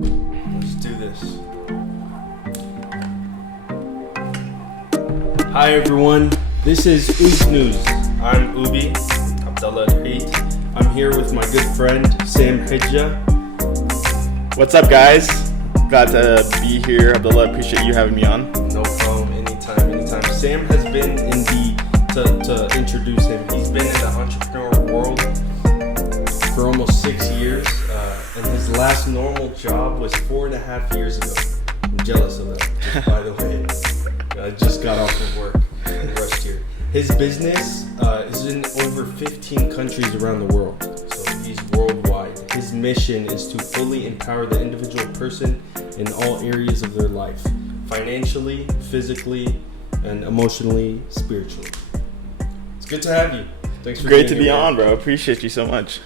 Let's do this. Hi everyone, this is Oob News. I'm Ubi, Abdullah Reed. I'm here with my good friend Sam Hijja. What's up, guys? Glad to be here. Abdullah, appreciate you having me on. No problem, anytime. Sam has been to introduce him, he's been in the entrepreneur world for almost 6 years, and his last normal job was 4.5 years ago. I'm jealous of that, by the way. I just got off of work and rushed here. His business is in over 15 countries around the world, so he's worldwide. His mission is to fully empower the individual person in all areas of their life, financially, physically, and emotionally, spiritually. It's good to have you. Thanks for Great to being be here, on, bro. Appreciate you so much.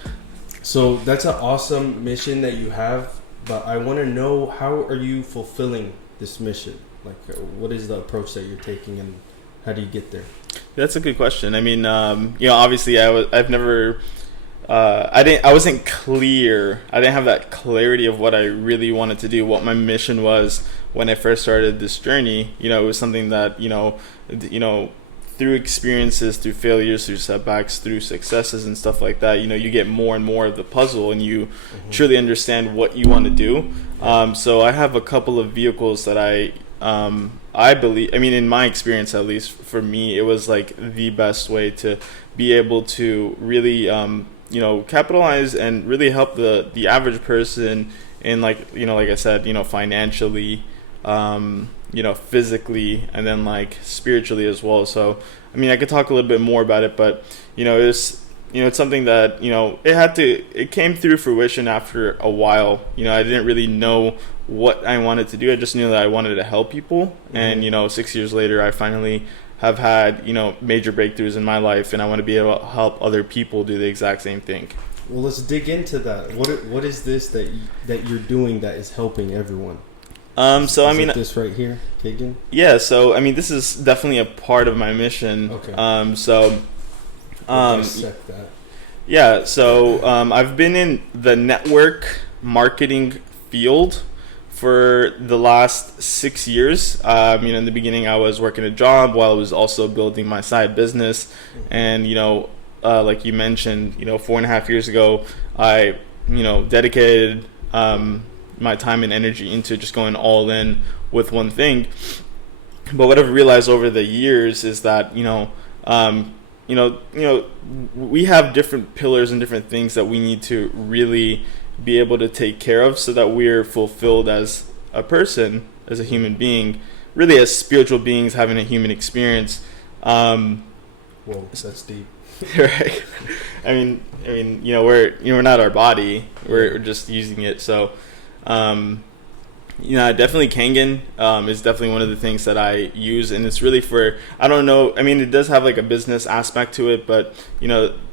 So that's an awesome mission that you have, but I want to know, how are you fulfilling this mission? Like, what is the approach that you're taking, and how do you get there? That's a good question. I mean, obviously, I've never, I wasn't clear. I didn't have that clarity of what I really wanted to do, what my mission was when I first started this journey. It was something that, through experiences, through failures, through setbacks, through successes and stuff like that, you get more and more of the puzzle, and you truly understand what you want to do. So I have a couple of vehicles that I believe, in my experience, at least for me, it was like the best way to be able to really, capitalize and really help the average person in, like I said, financially, physically, and then like spiritually as well. So, I could talk a little bit more about it, but it's something that, it came through fruition after a while. I didn't really know what I wanted to do. I just knew that I wanted to help people. And, 6 years later, I finally have had, major breakthroughs in my life, and I want to be able to help other people do the exact same thing. Well, let's dig into that. What is this that you're doing that is helping everyone? Is it this right here, Kagan? Yeah. So, this is definitely a part of my mission. Okay. Dissect that. Yeah. So, I've been in the network marketing field for the last 6 years. In the beginning, I was working a job while I was also building my side business. And, like you mentioned, 4.5 years ago, I, dedicated my time and energy into just going all in with one thing. But what I've realized over the years is that, we have different pillars and different things that we need to really be able to take care of, so that we're fulfilled as a person, as a human being, really as spiritual beings having a human experience. Whoa, that's deep. Right. We're not our body. We're just using it. So, definitely Kangen is definitely one of the things that I use, and it's really for, I don't know, it does have like a business aspect to it, but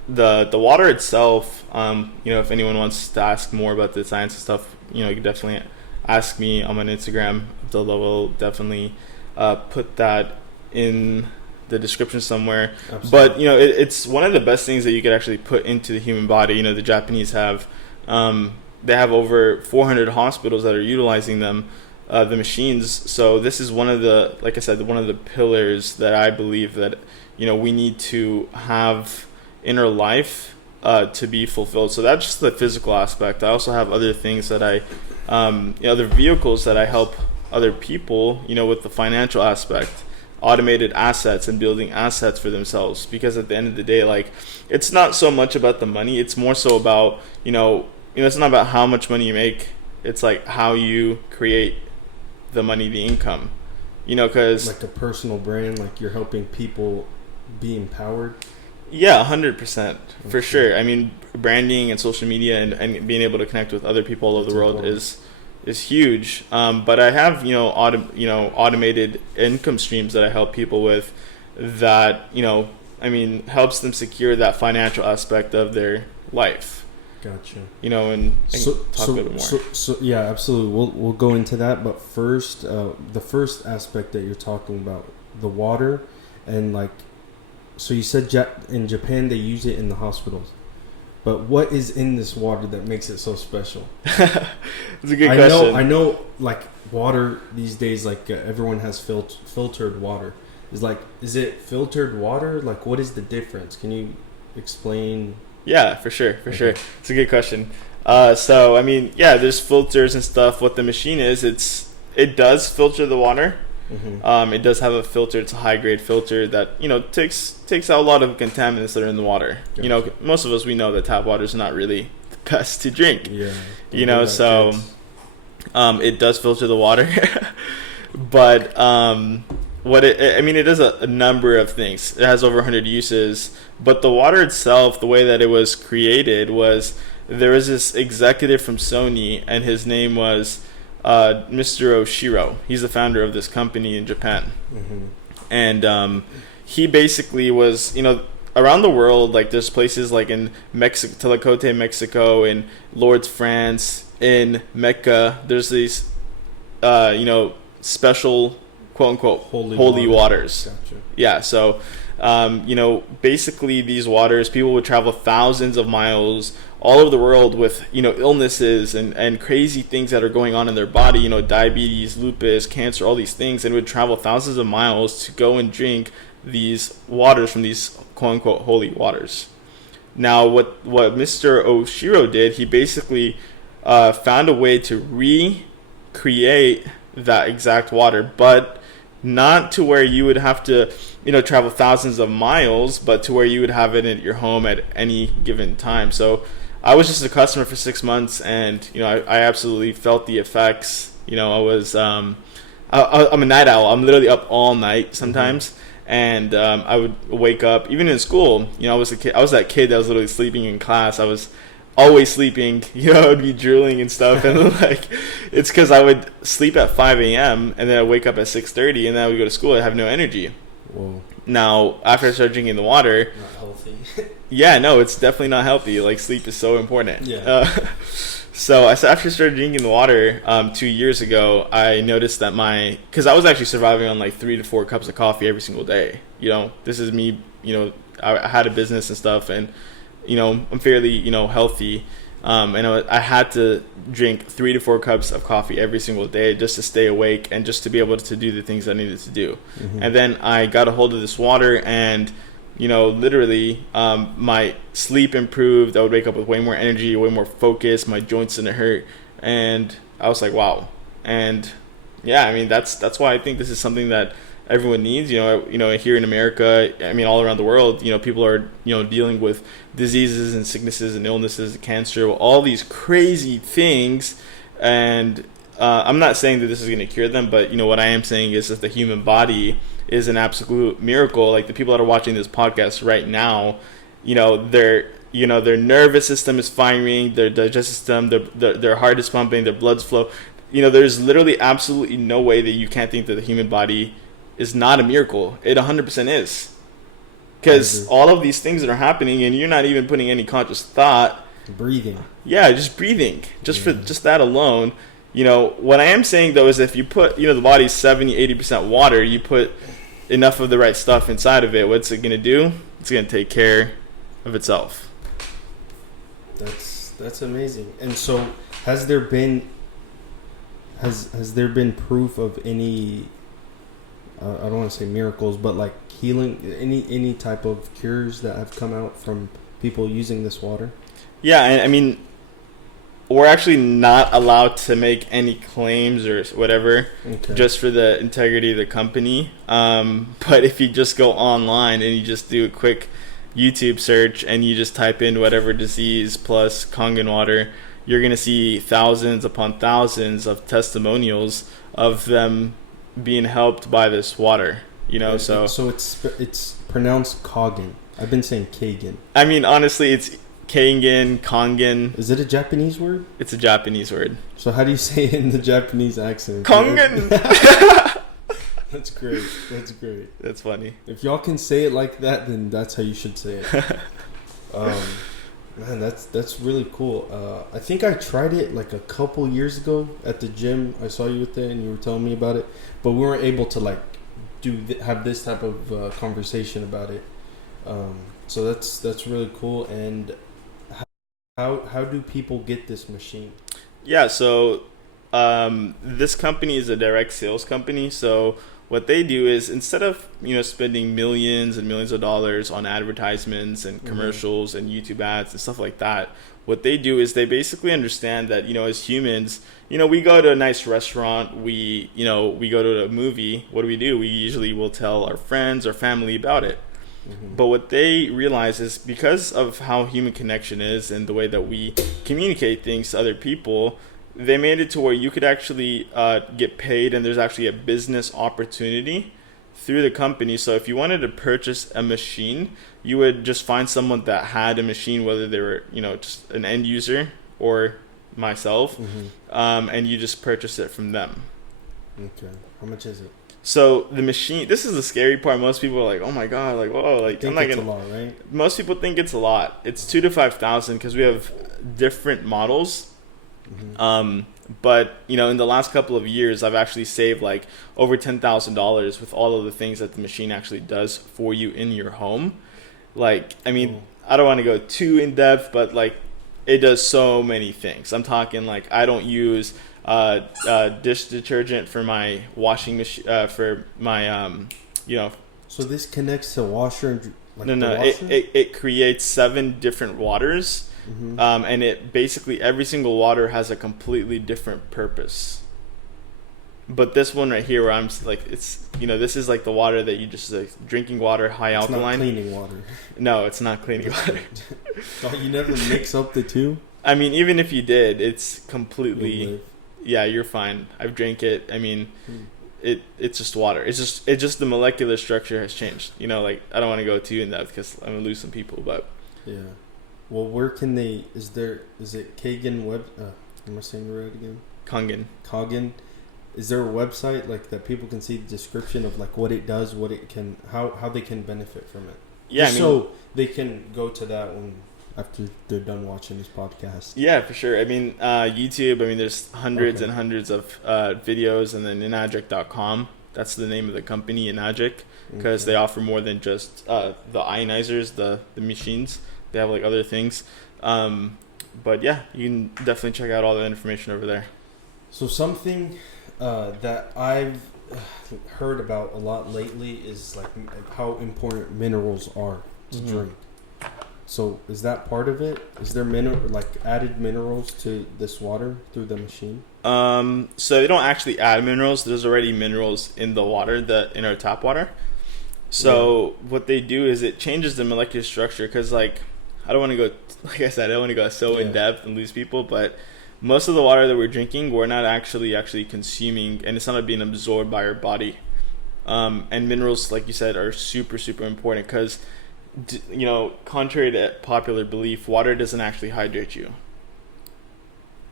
the water itself, if anyone wants to ask more about the science and stuff, you can definitely ask me on my Instagram. Abdullah will definitely put that in the description somewhere. Absolutely. But it's one of the best things that you could actually put into the human body. The Japanese have they have over 400 hospitals that are utilizing them, the machines. So this is one of the, like I said, one of the pillars that I believe that we need to have in our life to be fulfilled. So that's just the physical aspect. I also have other things that other vehicles that I help other people, with the financial aspect, automated assets and building assets for themselves. Because at the end of the day, like, it's not so much about the money. It's more so about, it's not about how much money you make. It's like how you create the money, the income, because like a personal brand, like you're helping people be empowered. Yeah, 100%, for sure. Branding and social media and being able to connect with other people all over the world is huge. But I have automated income streams that I help people with that helps them secure that financial aspect of their life. Gotcha. And talk a bit more. So yeah, absolutely. We'll go into that, but first, the first aspect that you're talking about, the water, and like, so you said in Japan they use it in the hospitals. But what is in this water that makes it so special? It's a good question. I know, like water these days, like everyone has filtered water. Is it filtered water? Like, what is the difference? Can you explain? Yeah, for sure. It's a good question. So I mean, yeah, there's filters and stuff. What the machine is, it does filter the water. Mm-hmm. It does have a filter. It's a high grade filter that takes out a lot of contaminants that are in the water. Gotcha. Most of us, we know that tap water is not really the best to drink. Yeah. So it does filter the water, but it does a number of things. It has over 100 uses, but the water itself, the way that it was created was there was this executive from Sony, and his name was Mr. Oshiro. He's the founder of this company in Japan. Mm-hmm. And he basically was, around the world, like there's places like in Mexico, Tlacote, Mexico, in Lourdes, France, in Mecca. There's these, special quote unquote holy waters. Gotcha. Yeah. So, basically these waters, people would travel thousands of miles all over the world with, illnesses and crazy things that are going on in their body, diabetes, lupus, cancer, all these things, and would travel thousands of miles to go and drink these waters from these quote unquote holy waters. Now, what Mr. Oshiro did, he basically found a way to recreate that exact water, but not to where you would have to, travel thousands of miles, but to where you would have it at your home at any given time. So I was just a customer for 6 months, and I absolutely felt the effects. I'm a night owl. I'm literally up all night sometimes. Mm-hmm. And I would wake up, even in school. I was a kid. I was that kid that was literally sleeping in class. I was always sleeping. I would be drooling and stuff, and it's because I would sleep at 5 a.m. and then I wake up at 6:30, and then I would go to school. I have no energy. Whoa. Now, after I started drinking the water, not healthy. Yeah, no, it's definitely not healthy. Like, sleep is so important. Yeah. So after I started drinking the water 2 years ago, I noticed that because I was actually surviving on like 3 to 4 cups of coffee every single day. This is me. I had a business and stuff, and I'm fairly healthy. And I had to drink 3 to 4 cups of coffee every single day just to stay awake and just to be able to do the things I needed to do. Mm-hmm. And then I got a hold of this water, and literally, my sleep improved. I would wake up with way more energy, way more focus. My joints didn't hurt, and I was like, wow. And yeah, I mean, that's why I think this is something that everyone needs. Here in America, I mean, all around the world, people are dealing with diseases and sicknesses and illnesses, cancer, all these crazy things. And I'm not saying that this is going to cure them, but what I am saying is that the human body is an absolute miracle. Like the people that are watching this podcast right now, their nervous system is firing, their digestive system, their heart is pumping, their blood's flow. There's literally absolutely no way that you can't think that the human body is not a miracle. It 100% is, because all of these things that are happening, and you're not even putting any conscious thought. Breathing. Yeah, just breathing, for just that alone. What I am saying though is if you put, the body's 70-80% water, you put enough of the right stuff inside of it, what's it going to do? It's going to take care of itself. That's amazing. And so has there been proof of any, I don't want to say miracles, but like healing, any type of cures that have come out from people using this water? Yeah, and I mean, we're actually not allowed to make any claims or whatever, just for the integrity of the company. But if you just go online and you just do a quick YouTube search and you just type in whatever disease plus Kangen water, you're going to see thousands upon thousands of testimonials of them being helped by this water. So it's pronounced Kangen. I've been saying Kagen. I mean, honestly, it's Kangen. Is it a Japanese word? It's a Japanese word. So how do you say it in the Japanese accent? Kangen. That's great. That's funny. If y'all can say it like that, then that's how you should say it. Man, that's really cool. I think I tried it like a couple years ago at the gym. I saw you with it, and you were telling me about it, but we weren't able to like have this type of conversation about it. So that's really cool. And How do people get this machine? Yeah, so this company is a direct sales company. So what they do is instead of spending millions and millions of dollars on advertisements and commercials and YouTube ads and stuff like that, what they do is they basically understand that as humans, we go to a nice restaurant, we go to a movie. What do? We usually will tell our friends or family about it. But what they realize is because of how human connection is and the way that we communicate things to other people, they made it to where you could actually get paid, and there's actually a business opportunity through the company. So if you wanted to purchase a machine, you would just find someone that had a machine, whether they were just an end user or myself, and you just purchase it from them. Okay. How much is it? So the machine, this is the scary part. Most people are like, "Oh my god, like whoa, like I'm not gonna." It's a lot, right? Most people think it's a lot. It's 2,000 to 5,000 because we have different models. But in the last couple of years, I've actually saved like over $10,000 with all of the things that the machine actually does for you in your home. Like, I mean, I don't want to go too in depth, but like, it does so many things. I'm talking like I don't use dish detergent for my washing machine for my So this connects to washer and no it creates 7 different waters, and it basically every single water has a completely different purpose. But this one right here, where I'm like, it's this is like the water that you just like drinking water, high alkaline. It's not cleaning water. No, it's not cleaning water. So you never mix up the two? I mean, even if you did, it's completely. Yeah, you're fine. I've drank it. I mean, it's just water. It's just the molecular structure has changed. Like I don't want to go too in depth because I'm gonna lose some people. But yeah, well, where can they? Is it Kagan web? Am I saying it right again? Kangen. Is there a website like that people can see the description of like what it does, what it can, how they can benefit from it? Yeah, so they can go to that one after they're done watching this podcast. Yeah, for sure. I mean, YouTube. I mean, there's hundreds and hundreds of videos, and then Enagic.com. That's the name of the company, Enagic, because they offer more than just the ionizers, the machines. They have like other things. But yeah, you can definitely check out all the information over there. So something that I've heard about a lot lately is like how important minerals are to drink. So is that part of it? Is there added minerals to this water through the machine? So they don't actually add minerals. There's already minerals in the water in our tap water. So what they do is it changes the molecular structure because like I don't want to go, like I said, I don't want to go so in depth and lose people, but most of the water that we're drinking, we're not actually consuming, and it's not being absorbed by our body. And minerals, like you said, are super, super important because, contrary to popular belief, water doesn't actually hydrate you.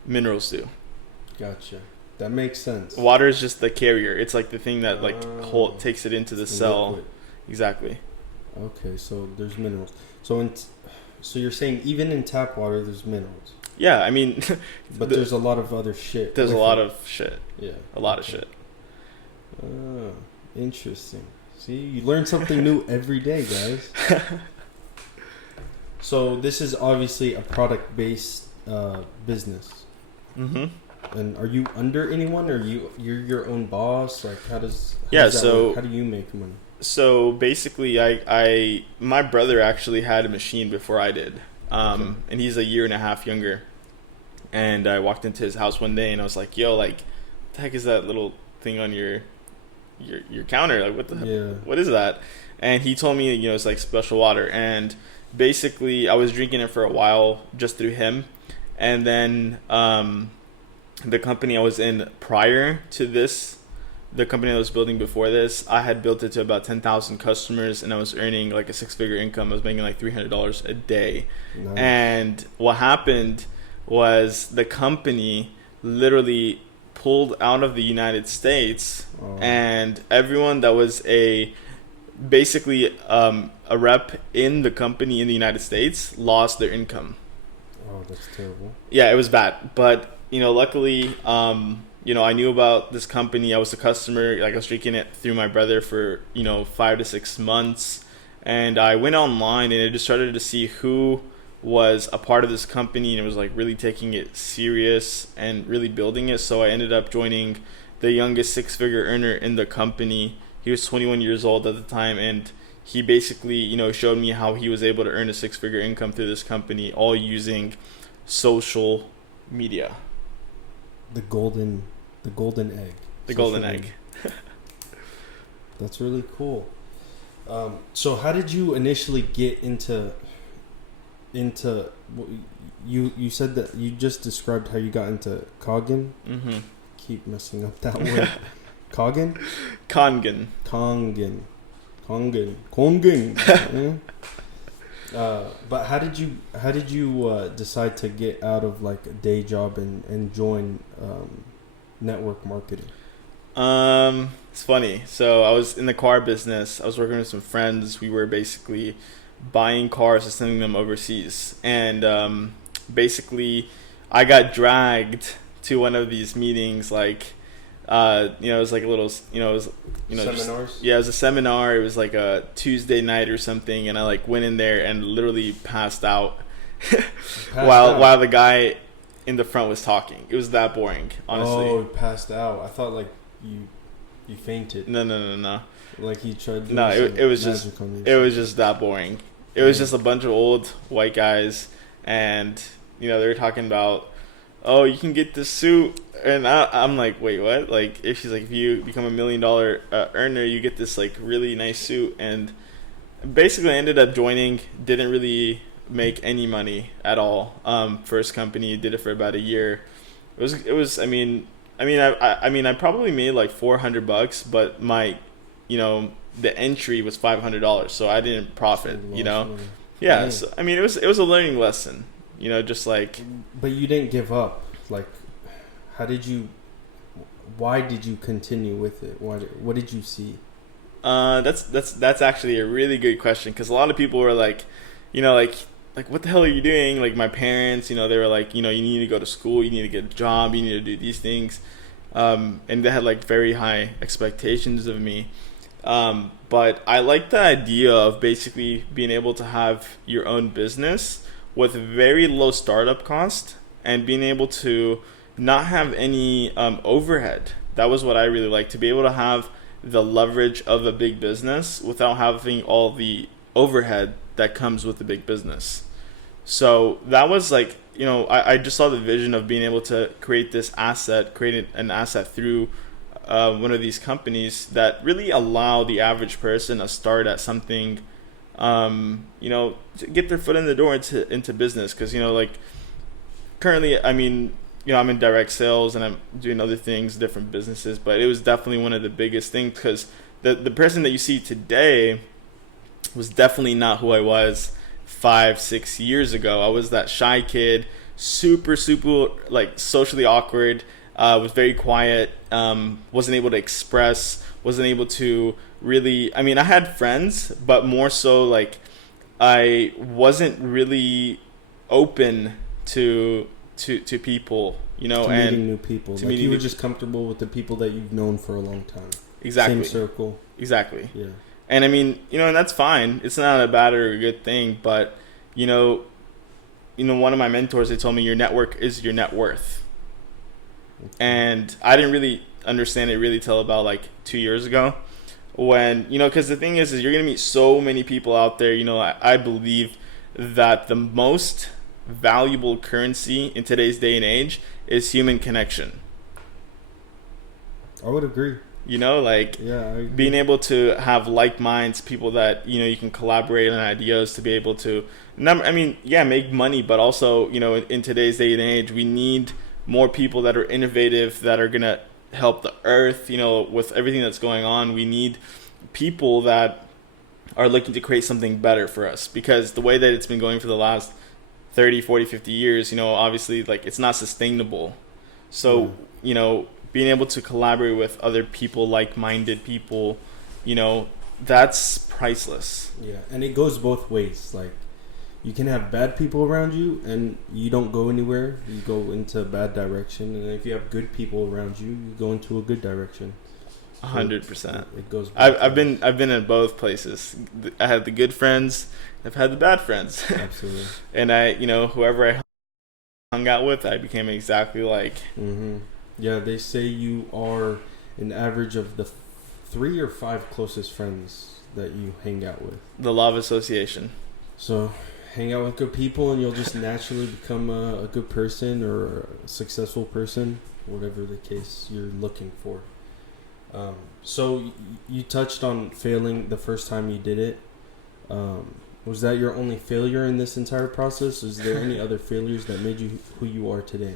Minerals do. Gotcha. That makes sense. Water is just the carrier. It's like the thing that takes it into the cell. Liquid. Exactly. Okay, so there's minerals. So you're saying even in tap water, there's minerals. Yeah, I mean, but there's a lot of other shit. There's a lot of shit. Yeah, a lot of shit. Oh, interesting. See, you learn something new every day, guys. So this is obviously a product-based business. And are you under anyone, or you're your own boss? Like, how does work? How do you make money? So basically, my brother actually had a machine before I did, and he's a year and a half younger. And I walked into his house one day, and I was like, "Yo, like, what the heck is that little thing on your counter? Like, what is that?" And he told me, it's like special water. And basically, I was drinking it for a while just through him, and then the company I was in prior to this, the company I was building before this, I had built it to about 10,000 customers, and I was earning like a 6-figure income. I was making like $300 a day. Nice. And what happened was the company literally pulled out of the United States, and everyone that was basically a rep in the company in the United States lost their income. Oh, that's terrible. Yeah, it was bad. But, luckily, I knew about this company. I was a customer. Like, I was drinking it through my brother for, 5 to 6 months. And I went online, and I just started to see who was a part of this company and was like really taking it serious and really building it. So I ended up joining the youngest six-figure earner in the company. He was 21 years old at the time, and he basically, showed me how he was able to earn a six-figure income through this company, all using social media. The golden egg. The golden egg. That's really cool. So how did you initially get into you said that you just described how you got into Coggan? Mm-hmm. Keep messing up that word. Coggan? Congan. Congan. But how did you decide to get out of like a day job and join network marketing? It's funny. So I was in the car business. I was working with some friends. We were basically buying cars and sending them overseas. And basically, I got dragged to one of these meetings. Like, it was like a little, seminars. It was a seminar. It was like a Tuesday night or something, and I like went in there and literally passed out while the guy in the front was talking. It was that boring, honestly. Oh, passed out. I thought like you fainted. No. Like he tried to it was just that boring. It was just a bunch of old white guys, and they were talking about, oh, you can get this suit, and I'm like, wait, what? Like, if you become $1 million earner, you get this like really nice suit, and basically I ended up joining. Didn't really make any money at all. First company, did it for about a year. It was. I mean, I probably made like $400, but my, the entry was $500, so I didn't profit. Yeah. So, I mean, it was a learning lesson. Just like. But you didn't give up. Like, why did you continue with it? What did you see? That's actually a really good question, because a lot of people were like, like what the hell are you doing? Like my parents, they were like, you need to go to school, you need to get a job, you need to do these things, and they had like very high expectations of me. But I like the idea of basically being able to have your own business with very low startup cost and being able to not have any overhead. That was what I really liked, to be able to have the leverage of a big business without having all the overhead that comes with the big business. So that was like, I just saw the vision of being able to create an asset through one of these companies that really allow the average person to start at something, to get their foot in the door into business. Because, like currently, I mean, I'm in direct sales and I'm doing other things, different businesses, but it was definitely one of the biggest things, because the person that you see today was definitely not who I was 5-6 years ago. I was that shy kid, super like socially awkward, was very quiet, wasn't able to express, wasn't able to really, I mean, I had friends, but more so like I wasn't really open to people, to meeting new people. Like you were just comfortable with the people that you've known for a long time. Exactly. Same circle. Exactly. Yeah. And I mean, and that's fine. It's not a bad or a good thing, but one of my mentors, they told me your network is your net worth. Okay. And I didn't really understand it really till about like 2 years ago, when, because the thing is you're going to meet so many people out there. I believe that the most valuable currency in today's day and age is human connection. I would agree. Being able to have like minds, people that you can collaborate on ideas, to be able to make money, but also in today's day and age we need more people that are innovative, that are gonna help the earth. With everything that's going on, we need people that are looking to create something better for us, because the way that it's been going for the last 30, 40, 50 years, obviously like it's not sustainable. So being able to collaborate with other people, like-minded people, that's priceless. Yeah, and it goes both ways. Like, you can have bad people around you and you don't go anywhere. You go into a bad direction. And if you have good people around you, you go into a good direction. 100%. It goes. I've been in both places. I had the good friends. I've had the bad friends. Absolutely. And whoever I hung out with, I became exactly like. Mm-hmm. Yeah, they say you are an average of the 3 or 5 closest friends that you hang out with. The law of association. So, hang out with good people, and you'll just naturally become a good person or a successful person, whatever the case you're looking for. So you touched on failing the first time you did it. Was that your only failure in this entire process? Is there any other failures that made you who you are today?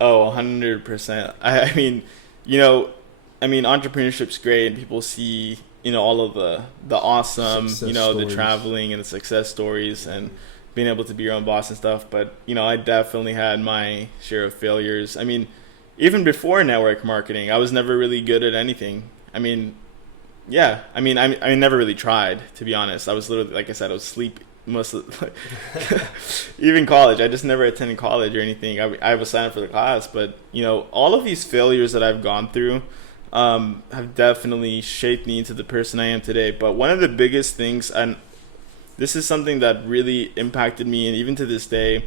Oh, 100%. I mean, entrepreneurship's great, and people see, all of the awesome, Success the stories. traveling and the success stories and being able to be your own boss and stuff. But, I definitely had my share of failures. I mean, even before network marketing, I was never really good at anything. I mean, yeah. I never really tried, to be honest. I was literally, like I said, I was asleep most of even college. I just never attended college or anything. I was signed up for the class, but, all of these failures that I've gone through have definitely shaped me into the person I am today. But one of the biggest things, and this is something that really impacted me, and even to this day,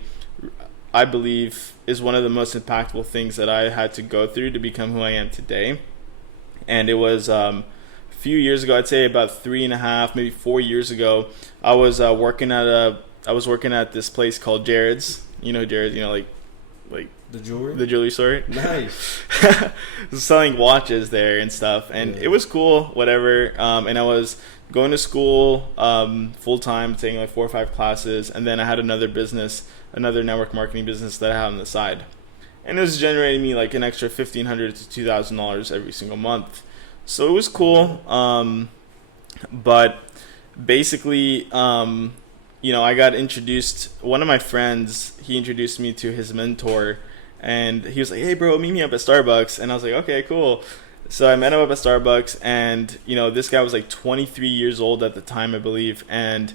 I believe is one of the most impactful things that I had to go through to become who I am today. And it was a few years ago, I'd say about 3.5, maybe 4 years ago. I was working at this place called Jared's. Jared's, like The jewelry? the jewelry store. Nice. Selling watches there and stuff, and it was cool, whatever. And I was going to school full time, taking like 4 or 5 classes, and then I had another network marketing business that I had on the side, and it was generating me like an extra $1,500 to $2,000 every single month. So it was cool. But basically, I got introduced. One of my friends, he introduced me to his mentor. And he was like, "Hey, bro, meet me up at Starbucks." And I was like, "Okay, cool." So I met him up at Starbucks, and this guy was like 23 years old at the time, I believe. And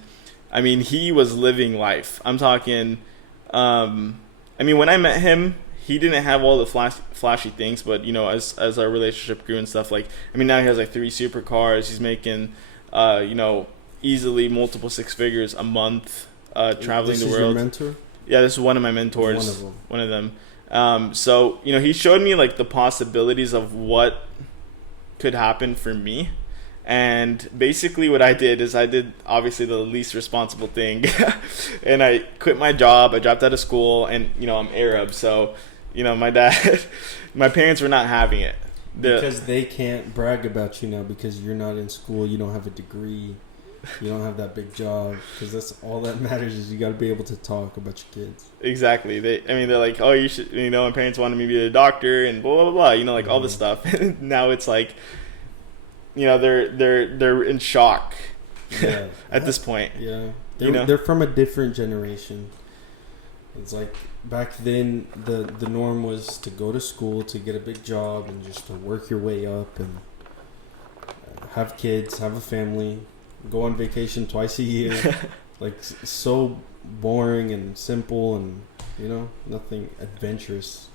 I mean, he was living life. I'm talking. When I met him, he didn't have all the flashy things, but as our relationship grew and stuff, now he has like 3 supercars. He's making, easily multiple 6 figures a month, traveling the world. This is your mentor? Yeah, this is one of my mentors. One of them. So he showed me like the possibilities of what could happen for me, and basically what I did is I did obviously the least responsible thing, and I quit my job. I dropped out of school, and I'm Arab, so my parents were not having it because they can't brag about you now because you're not in school, you don't have a degree. You don't have that big job, because that's all that matters is you got to be able to talk about your kids. Exactly. They're like, "Oh, you should," my parents wanted me to be a doctor and blah, blah, blah, all this stuff. Now it's like, they're in shock at this point. Yeah. They're from a different generation. It's like back then the norm was to go to school, to get a big job, and just to work your way up and have kids, have a family, go on vacation twice a year. Like, so boring and simple, and nothing adventurous.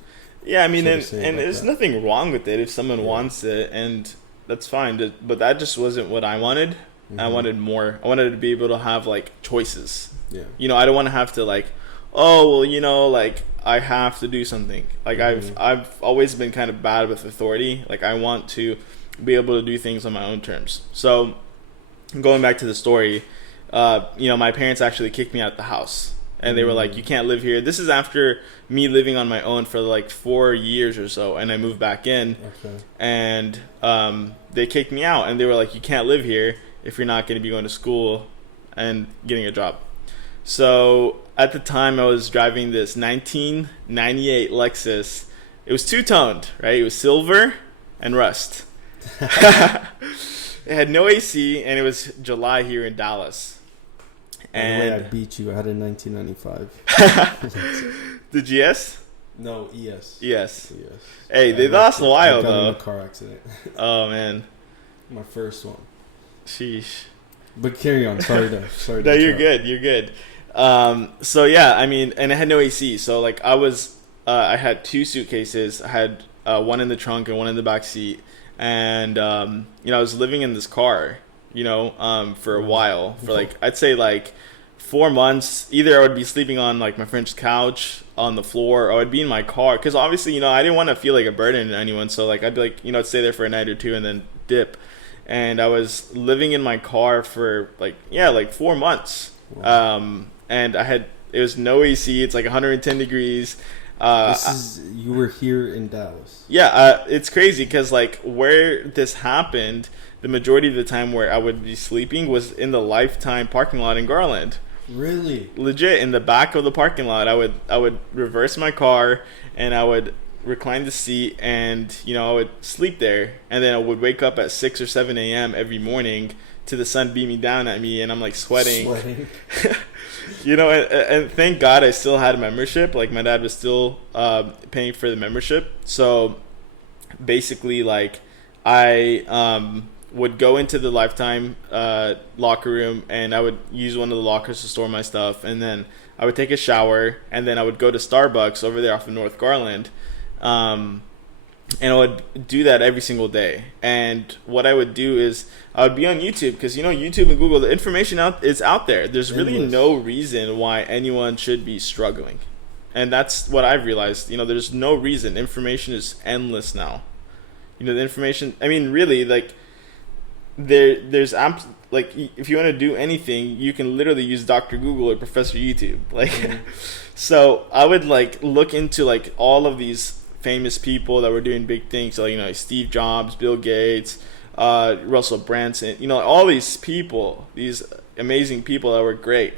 Yeah, and there's nothing wrong with it if someone wants it, and that's fine. But that just wasn't what I wanted. Mm-hmm. I wanted more. I wanted to be able to have like choices. Yeah. I don't want to have to like, oh well, like I have to do something. Like I've always been kind of bad with authority. Like I want to be able to do things on my own terms. So going back to the story, my parents actually kicked me out of the house, and they were like, "You can't live here." This is after me living on my own for like 4 years or so, and I moved back in. Okay. And they kicked me out, and they were like, "You can't live here if you're not going to be going to school and getting a job." So at the time, I was driving this 1998 Lexus. It was two-toned, right? It was silver and rust. It had no AC, and it was July here in Dallas. And by the way, I beat you. I had a 1995. The GS? No, ES. ES. Hey, they lost a while, though. I got in a car accident. Oh, man. My first one. Sheesh. But carry on. Sorry to No, you're good. You're good. So, yeah, and it had no AC. So, like, I had 2 suitcases. I had one in the trunk and one in the back seat. And I was living in this car, for a while, for like I'd say like 4 months. Either I would be sleeping on like my friend's couch on the floor, or I'd be in my car, because obviously I didn't want to feel like a burden to anyone. So like I'd be like I'd stay there for a night or two and then dip. And I was living in my car for like 4 months. Wow. And it was no AC. It's like 110 degrees. You were here in Dallas. Yeah, it's crazy because like where this happened, the majority of the time where I would be sleeping was in the Lifetime parking lot in Garland. Really? Legit, in the back of the parking lot. I would reverse my car and I would recline the seat, and I would sleep there, and then I would wake up at 6 or 7 a.m. every morning to the sun beaming down at me, and I'm like sweating. And thank God I still had a membership. Like my dad was still paying for the membership. So basically, like I would go into the Lifetime locker room, and I would use one of the lockers to store my stuff, and then I would take a shower, and then I would go to Starbucks over there off of North Garland. And I would do that every single day. And what I would do is I would be on YouTube, because YouTube and Google, the information is out there. There's really no reason why anyone should be struggling, and that's what I've realized. There's no reason. Information is endless now. The information. I mean, really, like there's like if you want to do anything, you can literally use Dr. Google or Professor YouTube. Like, so I would like look into like all of these famous people that were doing big things, like Steve Jobs, Bill Gates, Russell Branson, all these people, these amazing people that were great.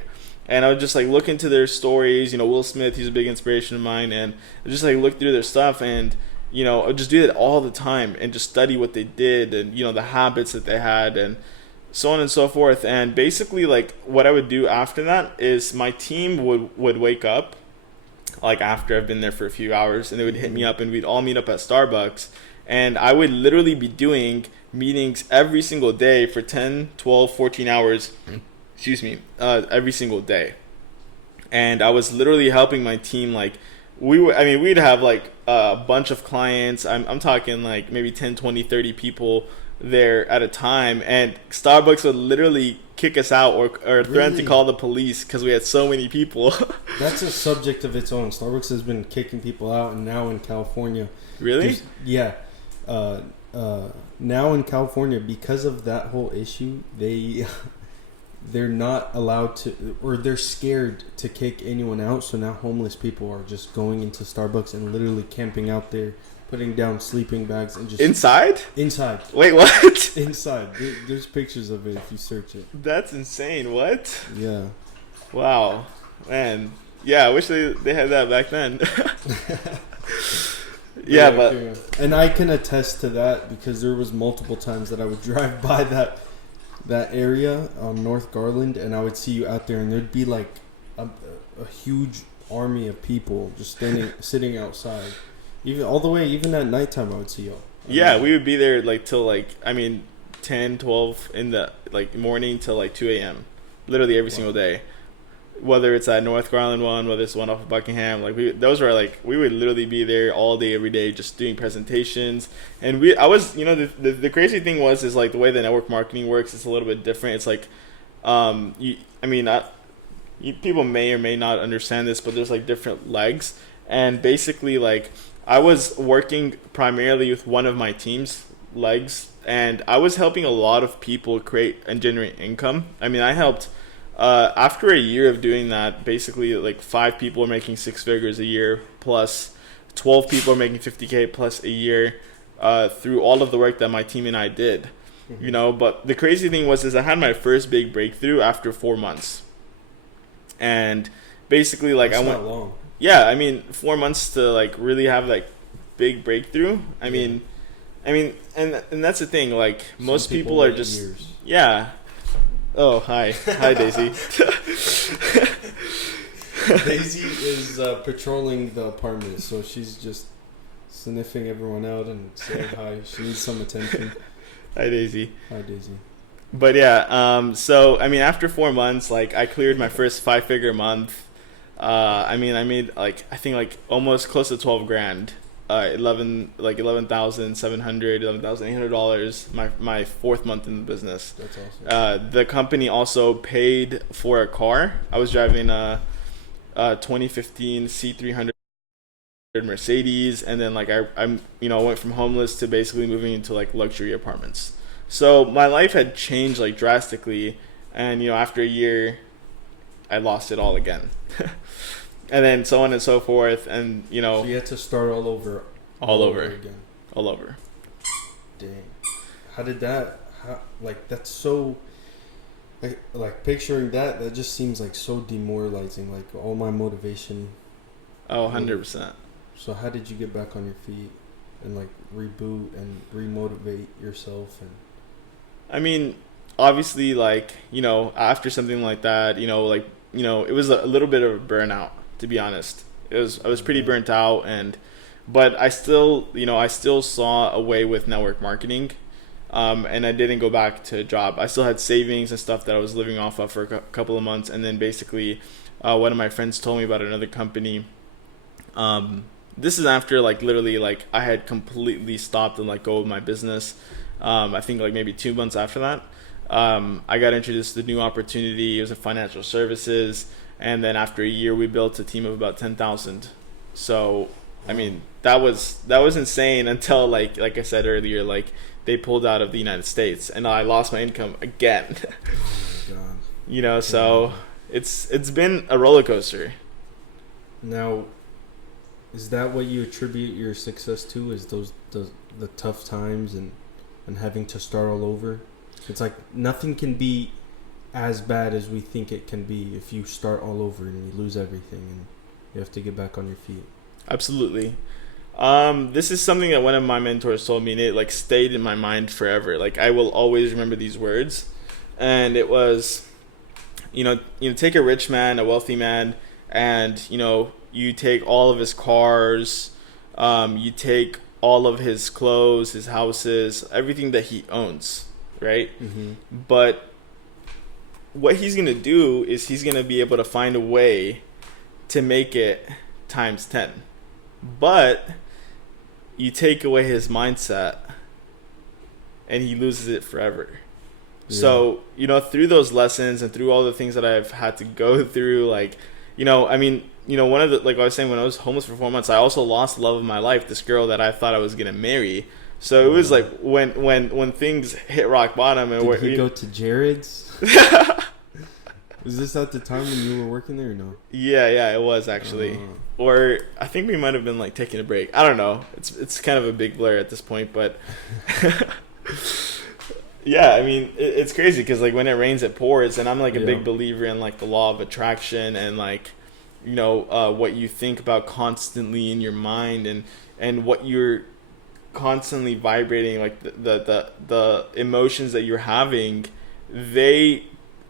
And I would just like look into their stories. Will Smith, he's a big inspiration of mine, and I just like look through their stuff, and I would just do that all the time and just study what they did, and the habits that they had, and so on and so forth. And basically, like what I would do after that is my team would wake up like after I've been there for a few hours, and they would hit me up, and we'd all meet up at Starbucks, and I would literally be doing meetings every single day for 10, 12, 14 hours, every single day. And I was literally helping my team. Like we'd have like a bunch of clients. I'm talking like maybe 10, 20, 30 people there at a time, and Starbucks would literally kick us out or threaten to call the police because we had so many people. That's a subject of its own. Starbucks has been kicking people out, and now in California, really, now in California, because of that whole issue, they're not allowed to, or they're scared to kick anyone out. So now homeless people are just going into Starbucks and literally camping out there, putting down sleeping bags and just inside. Wait, what? Inside. There's pictures of it if you search it. That's insane. What? Yeah. Wow, man. Yeah, I wish they had that back then. But and I can attest to that, because there was multiple times that I would drive by that area on North Garland, and I would see you out there, and there'd be like a huge army of people just sitting outside. Even at nighttime, I would see y'all. Yeah, we would be there like till 10, 12 in the morning till 2 a.m. Literally every single day. Whether it's at North Garland one, whether it's one off of Buckingham, we would literally be there all day, every day, just doing presentations. And the crazy thing is like the way the network marketing works, it's a little bit different. It's like, people may or may not understand this, but there's like different legs. And basically, like, I was working primarily with one of my team's legs, and I was helping a lot of people create and generate income. I helped, after a year of doing that, basically like 5 people are making 6 figures a year, plus 12 people are making 50K plus a year, through all of the work that my team and I did. Mm-hmm. But the crazy thing is I had my first big breakthrough after 4 months. And basically, like, that's I went not long. Yeah, 4 months to like really have like big breakthrough. And that's the thing. Like, most people are just years. Yeah. Oh, hi, Daisy. Daisy is patrolling the apartment, so she's just sniffing everyone out and saying hi. She needs some attention. Hi, Daisy. Hi, Daisy. But yeah, so after 4 months, like, I cleared my first 5-figure month. I made I think almost close to 12 grand $11,700, my fourth month in the business. That's awesome. The company also paid for a car. I was driving a 2015 C300 Mercedes, and then like I'm went from homeless to basically moving into like luxury apartments. So my life had changed like drastically, and after a year, I lost it all again. And then so on and so forth, and So you had to start all over. all over again. all over. Dang. How did that? Like that's so. Like picturing that just seems like so demoralizing. Like all my motivation. Oh, 100%. So how did you get back on your feet and like reboot and remotivate yourself? And I mean, obviously, like, after something like that, it was a little bit of a burnout, to be honest. I was pretty burnt out, but I still saw a way with network marketing, and I didn't go back to a job. I still had savings and stuff that I was living off of for a couple of months, and then basically, one of my friends told me about another company. This is after like literally like I had completely stopped and let go of my business. I think like maybe 2 months after that, I got introduced to the new opportunity. It was in financial services, and then after a year, we built a team of about 10,000. So, I mean, that was insane until like I said earlier, like they pulled out of the United States, and I lost my income again. oh my god. So it's been a roller coaster. Now, is that what you attribute your success to? Is the tough times and having to start all over? It's like nothing can be as bad as we think it can be if you start all over and you lose everything and you have to get back on your feet. Absolutely. This is something that one of my mentors told me, and it like stayed in my mind forever. Like I will always remember these words, and it was, take a rich man, a wealthy man, and you take all of his cars, you take all of his clothes, his houses, everything that he owns, right? Mm-hmm. But what he's going to do is he's going to be able to find a way to make it times 10. But you take away his mindset and he loses it forever. Yeah. So, through those lessons and through all the things that I've had to go through, like, one of the, like I was saying, when I was homeless for 4 months, I also lost the love of my life, this girl that I thought I was going to marry. So it was like when things hit rock bottom. And Did he go to Jared's? Was this at the time when you were working there or no? Yeah, it was actually. Or I think we might have been like taking a break. I don't know. It's kind of a big blur at this point, but yeah, I mean, it's crazy because like when it rains, it pours, and I'm like a big believer in like the law of attraction and like, what you think about constantly in your mind and what you're constantly vibrating, like the emotions that you're having, they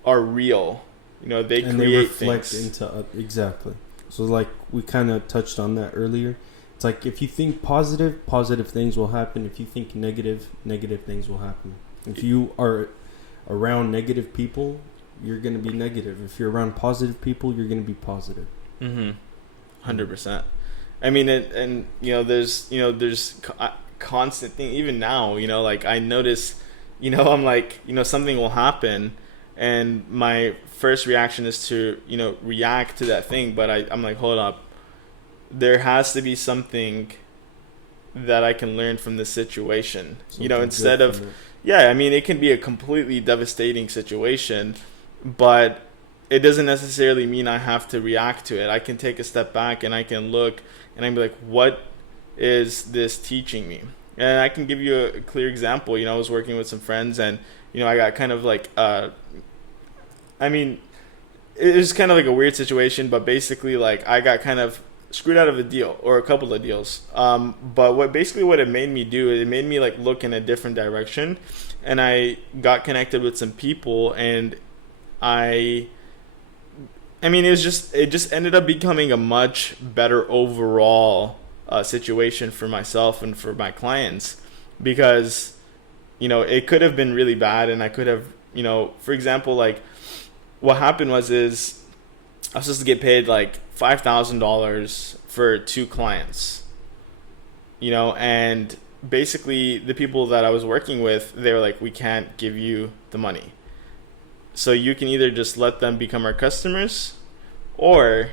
are real. They and create they reflect things. into exactly. So like we kind of touched on that earlier. It's like if you think positive things will happen. If you think negative things will happen. If you are around negative people, you're going to be negative. If you're around positive people, you're going to be positive. 100%. I mean, and there's constant thing even now. Like I notice, I'm like, something will happen, and my first reaction is to react to that thing. But I'm like, hold up, there has to be something that I can learn from this situation. Something instead of I mean, it can be a completely devastating situation, but it doesn't necessarily mean I have to react to it. I can take a step back and I can look and I can be like, what is this teaching me? And I can give you a clear example. I was working with some friends, and I got kind of like I mean, it was kind of like a weird situation, but basically like I got kind of screwed out of a deal or a couple of deals. But what it made me do, it made me like look in a different direction, and I got connected with some people, and I mean, it just ended up becoming a much better overall situation for myself and for my clients, because it could have been really bad, and I could have, for example, like what happened is I was supposed to get paid like $5,000 for 2 clients, and basically the people that I was working with, they were like, we can't give you the money. So you can either just let them become our customers, or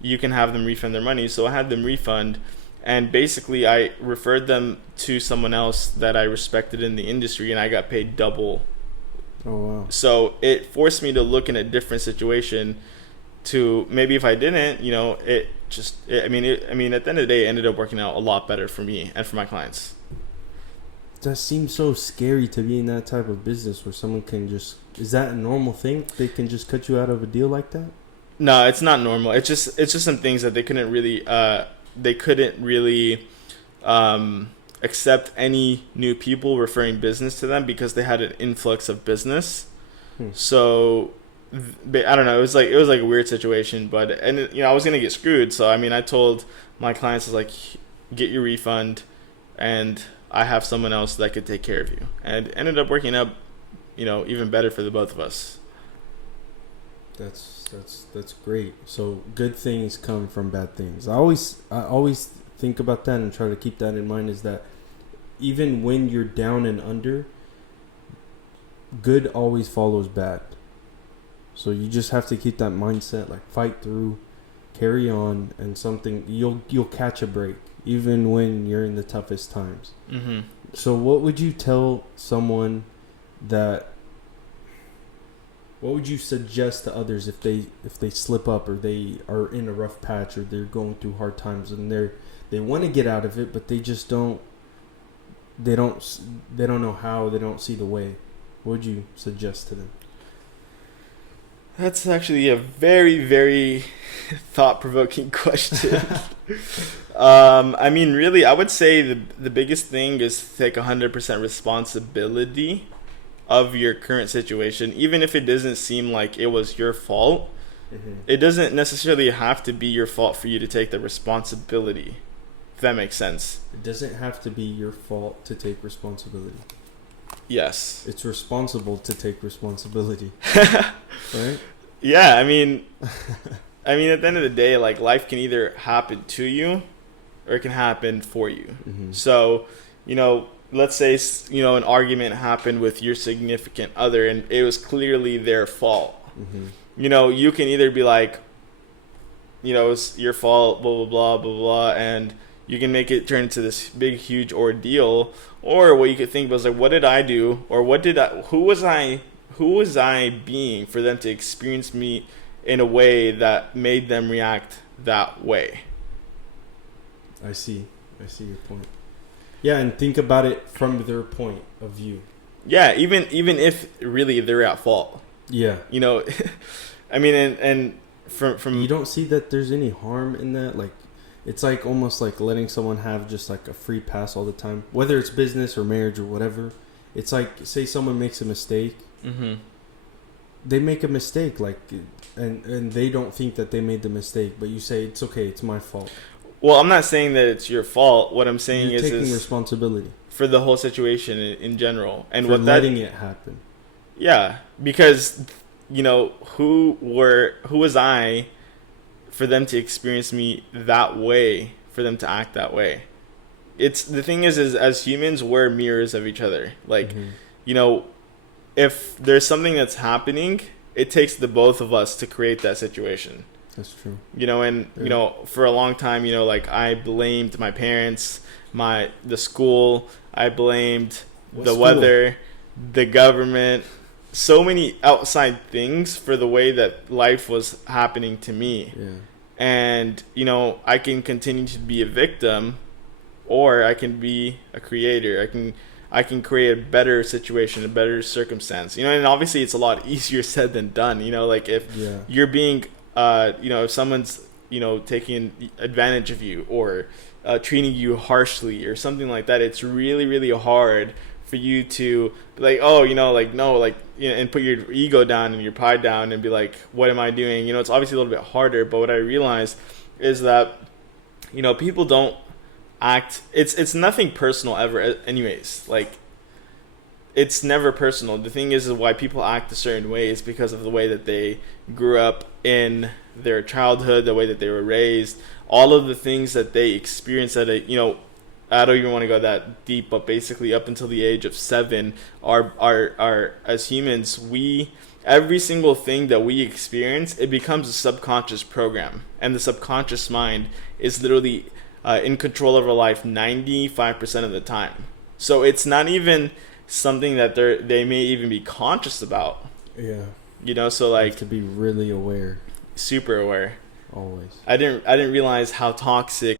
you can have them refund their money. So I had them refund, and basically I referred them to someone else that I respected in the industry, and I got paid double. Oh wow. So it forced me to look in a different situation. To maybe if I didn't, I mean, at the end of the day, it ended up working out a lot better for me and for my clients. That seems so scary to be in that type of business where someone can just. Is that a normal thing? They can just cut you out of a deal like that? No, it's not normal. It's just some things that they couldn't really accept any new people referring business to them because they had an influx of business. So I don't know. It was like a weird situation, but I was gonna get screwed. So I mean, I told my clients, I was like, get your refund, and I have someone else that could take care of you, and it ended up working out, even better for the both of us. That's great. So good things come from bad things. I always think about that and try to keep that in mind, is that even when you're down and under, good always follows bad. So you just have to keep that mindset, like fight through, carry on, and you'll catch a break even when you're in the toughest times. Mm-hmm. So what would you tell someone what would you suggest to others if they slip up, or they are in a rough patch, or they're going through hard times and they want to get out of it, but they just don't know how, they don't see the way? What would you suggest to them? That's actually a very, very thought-provoking question. I mean, really, I would say the biggest thing is to take 100% responsibility of your current situation, even if it doesn't seem like it was your fault. Mm-hmm. It doesn't necessarily have to be your fault for you to take the responsibility, if that makes sense. It doesn't have to be your fault to take responsibility. Yes. It's responsible to take responsibility. Right? Yeah, I mean, at the end of the day, like, life can either happen to you or it can happen for you. Mm-hmm. So, let's say, an argument happened with your significant other and it was clearly their fault. Mm-hmm. You can either be like, it's your fault, blah, blah, blah, blah, blah, and you can make it turn into this big, huge ordeal. Or what you could think about is like, what did I do? Or who was I being for them to experience me in a way that made them react that way? I see your point. Yeah, and think about it from their point of view. Yeah, even if really they're at fault. Yeah. I mean, and from you don't see that there's any harm in that. Like, it's like almost like letting someone have just like a free pass all the time, whether it's business or marriage or whatever. It's like, say someone makes a mistake. Mm-hmm. They make a mistake, like, and they don't think that they made the mistake, but you say, it's okay, it's my fault. Well, I'm not saying that it's your fault. What I'm saying You're is taking responsibility for the whole situation in general, and for letting it happen. Yeah, because who was I for them to experience me that way, for them to act that way? It's the thing is as humans, we're mirrors of each other. Like, mm-hmm. If there's something that's happening, it takes the both of us to create that situation. That's true. For a long time, like, I blamed my parents, the school, I blamed the weather, the government, so many outside things for the way that life was happening to me. Yeah. And, I can continue to be a victim, or I can be a creator. I can create a better situation, a better circumstance. And obviously it's a lot easier said than done. Like, if you're being if someone's taking advantage of you, or treating you harshly or something like that, it's really, really hard for you to be like, and put your ego down and your pride down and be like, what am I doing? It's obviously a little bit harder, but what I realized is that people don't act, it's nothing personal ever anyways. Like, it's never personal. The thing is why people act a certain way is because of the way that they grew up in their childhood, the way that they were raised, all of the things that they experienced at I don't even want to go that deep, but basically up until the age of 7, our as humans, we every single thing that we experience, it becomes a subconscious program, and the subconscious mind is literally in control of our life 95% of the time. So it's not even something that they may even be conscious about. Yeah. You know, so You like have to be really aware super aware. always. I didn't realize how toxic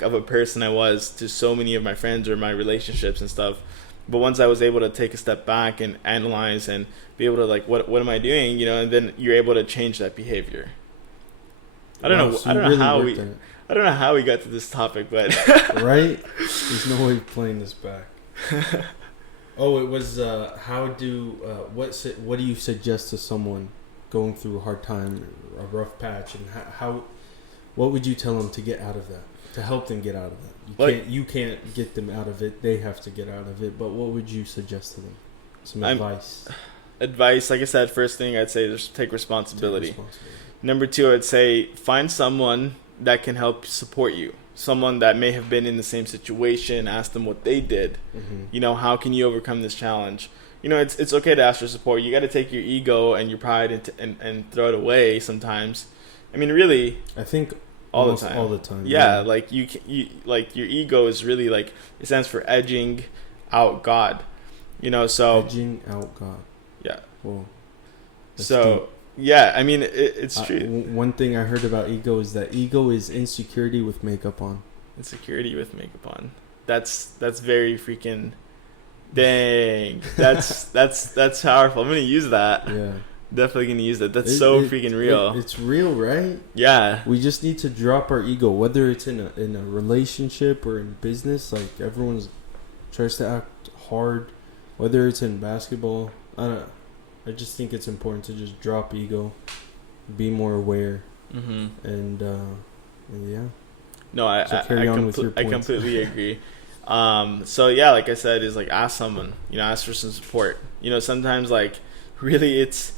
of a person I was to so many of my friends or my relationships and stuff. But once I was able to take a step back and analyze and be able to like, what am I doing? You know, and then you're able to change that behavior. I don't know. So I don't you know how really we. worked I don't know how we got to this topic, but right? There's no way of playing this back. Oh, it was what do you suggest to someone going through a hard time, a rough patch, and what would you tell them to get out of that? To help them get out of that. You can't get them out of it. They have to get out of it. But what would you suggest to them? Some advice. Advice, like I said, first thing I'd say is take responsibility. Number 2, I'd say find someone that can help support you. Someone that may have been in the same situation, ask them what they did. Mm-hmm. You know, how can you overcome this challenge? You know, it's okay to ask for support. You got to take your ego and your pride and throw it away sometimes. I mean, really, I think all almost the time. all the time. Yeah, like you like your ego is really like, it stands for edging out God. You know, so edging out God. Yeah. Well, so deep. Yeah, I mean it's true. One thing I heard about ego is that ego is insecurity with makeup on. Insecurity with makeup on. That's very freaking. Dang, that's powerful. I'm gonna use that. Yeah. Definitely gonna use that. That's freaking real. It's real, right? Yeah. We just need to drop our ego, whether it's in a relationship or in business. Like everyone's tries to act hard, whether it's in basketball. I just think it's important to just drop ego, be more aware, and yeah. No, I completely agree. So yeah, like I said, is like ask someone, you know, ask for some support. You know, sometimes like really it's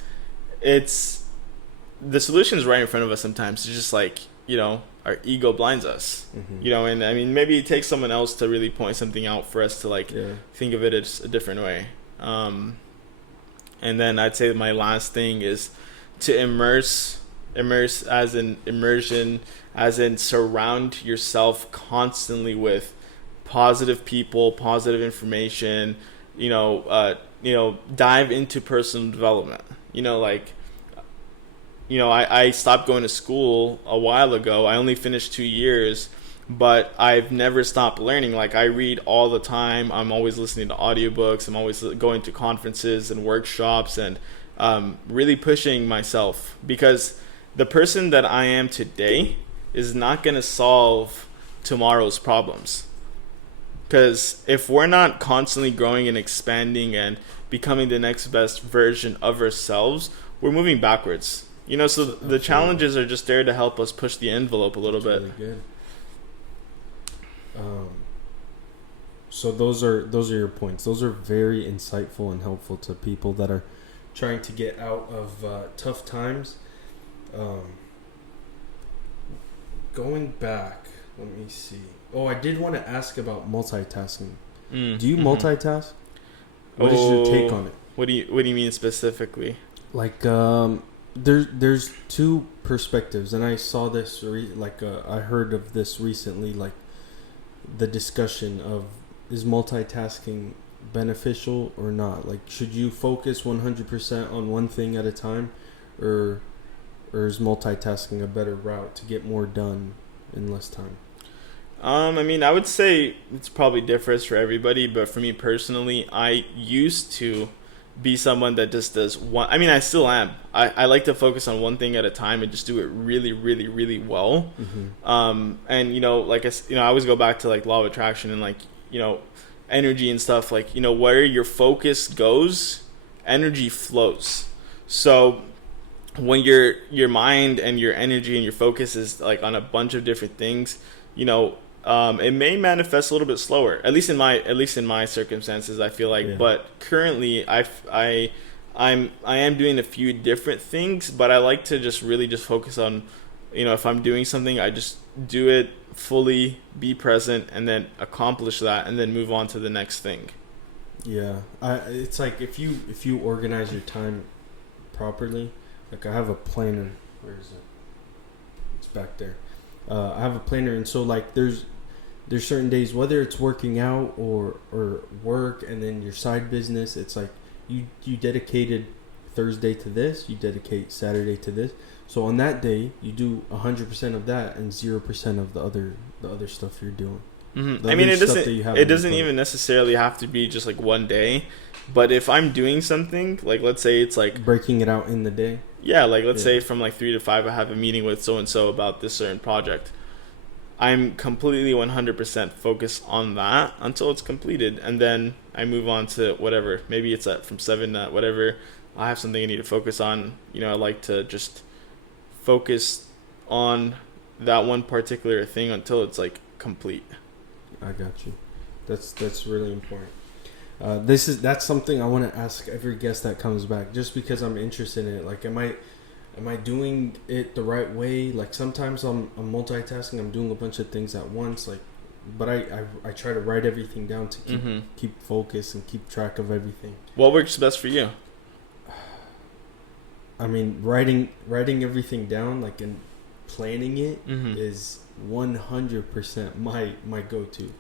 the solution is right in front of us sometimes. It's just like, you know, our ego blinds us. You know, and I mean maybe it takes someone else to really point something out for us to like think of it as a different way. And then I'd say my last thing is to immerse as in immersion, as in surround yourself constantly with positive people, positive information, dive into personal development. I stopped going to school a while ago. I only finished 2 years, but I've never stopped learning. Like, I read all the time. I'm always listening to audiobooks. I'm always going to conferences and workshops and really pushing myself, because the person that I am today is not going to solve tomorrow's problems. Because if we're not constantly growing and expanding and becoming the next best version of ourselves, we're moving backwards. So the challenges are just there to help us push the envelope a little bit. Really good. So those are your points. Those are very insightful and helpful to people that are trying to get out of tough times. Going back, let me see. Oh, I did want to ask about multitasking. Do you multitask? What is your take on it? What do you mean specifically? Like, there's two perspectives, and I saw this I heard of this recently. Like, the discussion of, is multitasking beneficial or not? Like, should you focus 100% on one thing at a time, or is multitasking a better route to get more done in less time? I mean, I would say it's probably differs for everybody, but for me personally, I used to be someone that just does one. I mean, I still am. I like to focus on one thing at a time and just do it really, really, really well. And I always go back to like law of attraction and energy and stuff. Like, where your focus goes, energy flows. So when your mind and your energy and your focus is like on a bunch of different things, it may manifest a little bit slower, at least in my circumstances, I feel like. But currently I am doing a few different things, but I like to just really just focus on, if I'm doing something, I just do it fully be present and then accomplish that and then move on to the next thing. Yeah, it's like if you organize your time properly. Like I have a planner. Where is it? It's back there. I have a planner, and so like there's certain days, whether it's working out or work, and then your side business. It's like you dedicated Thursday to this, you dedicate Saturday to this. So on that day, you do 100% of that and 0% of the other stuff you're doing. Mm-hmm. I mean, it doesn't even necessarily have to be just like one day, but if I'm doing something, like let's say it's like breaking it out in the day. Yeah, like let's say from like 3 to 5, I have a meeting with so and so about this certain project. I'm completely 100% focused on that until it's completed, and then I move on to whatever. Maybe it's from 7 to whatever. I have something I need to focus on. You know, I like to just focus on that one particular thing until it's like complete. I got you. That's really important. That's something I want to ask every guest that comes back, just because I'm interested in it. Like, am I doing it the right way? Like sometimes I'm multitasking. I'm doing a bunch of things at once. Like, but I try to write everything down to keep focus and keep track of everything. What works best for you? I mean, writing everything down, like, and planning it is 100% my go-to.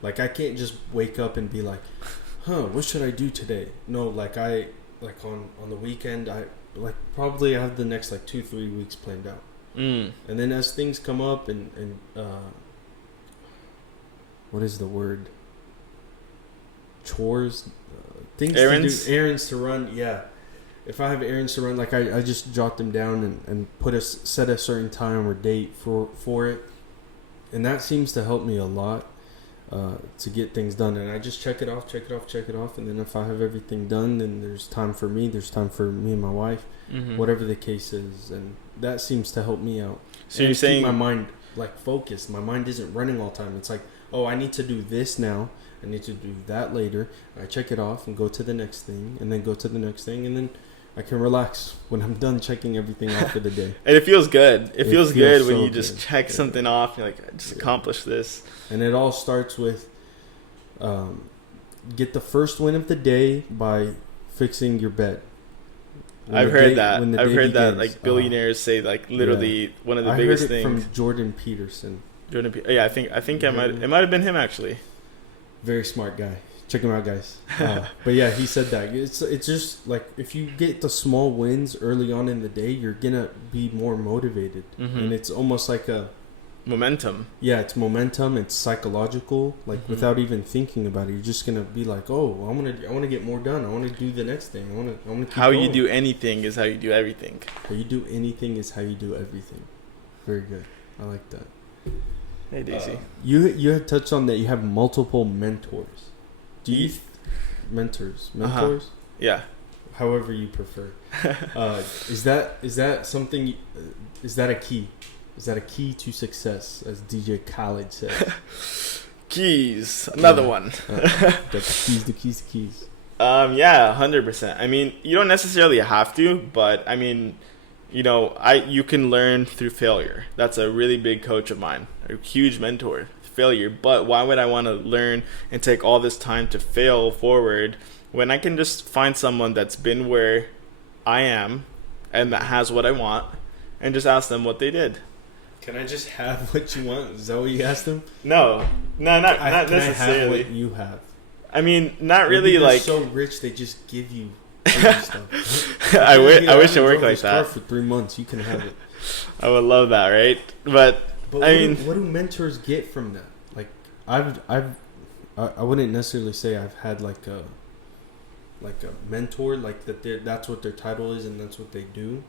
Like, I can't just wake up and be like, what should I do today? No, like on the weekend, I probably have the next 2-3 weeks planned out. And then as things come up and what is the word? Chores, errands to run. Yeah. If I have errands to run, like I just jot them down and set a certain time or date for it. And that seems to help me a lot to get things done. And I just check it off. And then if I have everything done, then there's time for me and my wife, whatever the case is. And that seems to help me out. So you're saying keep my mind focused. My mind isn't running all the time. It's like, oh, I need to do this now. I need to do that later. I check it off and go to the next thing, and then go to the next thing, and then I can relax when I'm done checking everything off for the day. And it feels good. It feels good when you just check something off. You're like, I just accomplished this. And it all starts with get the first win of the day by fixing your bed. I've heard that. Like billionaires say, like literally one of the biggest things. From Jordan Peterson. Yeah, I think it might have been him actually. Very smart guy. Check him out, guys. But yeah, he said that it's just like if you get the small wins early on in the day, you're gonna be more motivated, and it's almost like a momentum. Yeah, it's momentum. It's psychological. Like without even thinking about it, you're just gonna be like, oh, I want to get more done. I want to do the next thing. I want to keep how going. You do anything is how you do everything. How you do anything is how you do everything. Very good. I like that. Hey, Daisy. You had touched on that you have multiple mentors. Do you mentors? Yeah. However you prefer. Is that something? Is that a key? Is that a key to success, as DJ Khaled says? Keys. Another one. The keys. Yeah, 100%. I mean, you don't necessarily have to, but I mean, you can learn through failure. That's a really big coach of mine, a huge mentor. Failure. But why would I want to learn and take all this time to fail forward when I can just find someone that's been where I am and that has what I want and just ask them what they did? Can I just have what you want? Is that what you asked them? No, not necessarily. I have what you have? I mean, not really. Maybe like so rich they just give you stuff. I wish it worked like that. For 3 months, you can have it. I would love that, right? But I mean, what do mentors get from that? Like, I wouldn't necessarily say I've had like a mentor, like that's what their title is and that's what they do.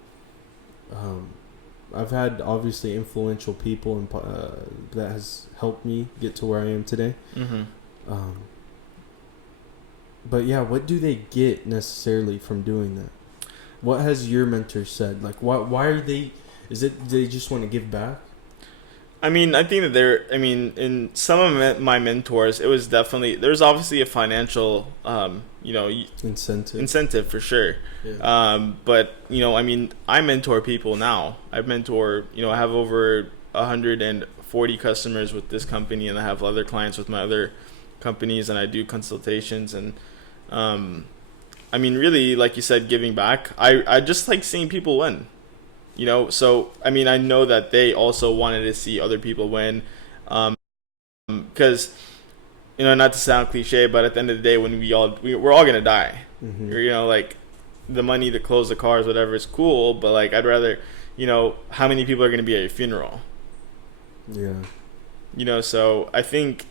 I've had obviously influential people and that has helped me get to where I am today. But yeah, what do they get necessarily from doing that? What has your mentor said? Like, why are they? Is it they just want to give back? I mean, I think that in some of my mentors, it was definitely, there's obviously a financial, incentive for sure. Yeah. But, I mean, I mentor people now. I mentor, I have over 140 40 customers with this company, and I have other clients with my other companies, and I do consultations. And I mean, really, like you said, giving back. I just like seeing people win, you know. So I mean, I know that they also wanted to see other people win, because you know, not to sound cliche, but at the end of the day, when we're all gonna die. Mm-hmm. Or, you know, like the money, the clothes, the cars, whatever is cool, but like I'd rather, you know, how many people are gonna be at your funeral? Yeah. You know, so I think,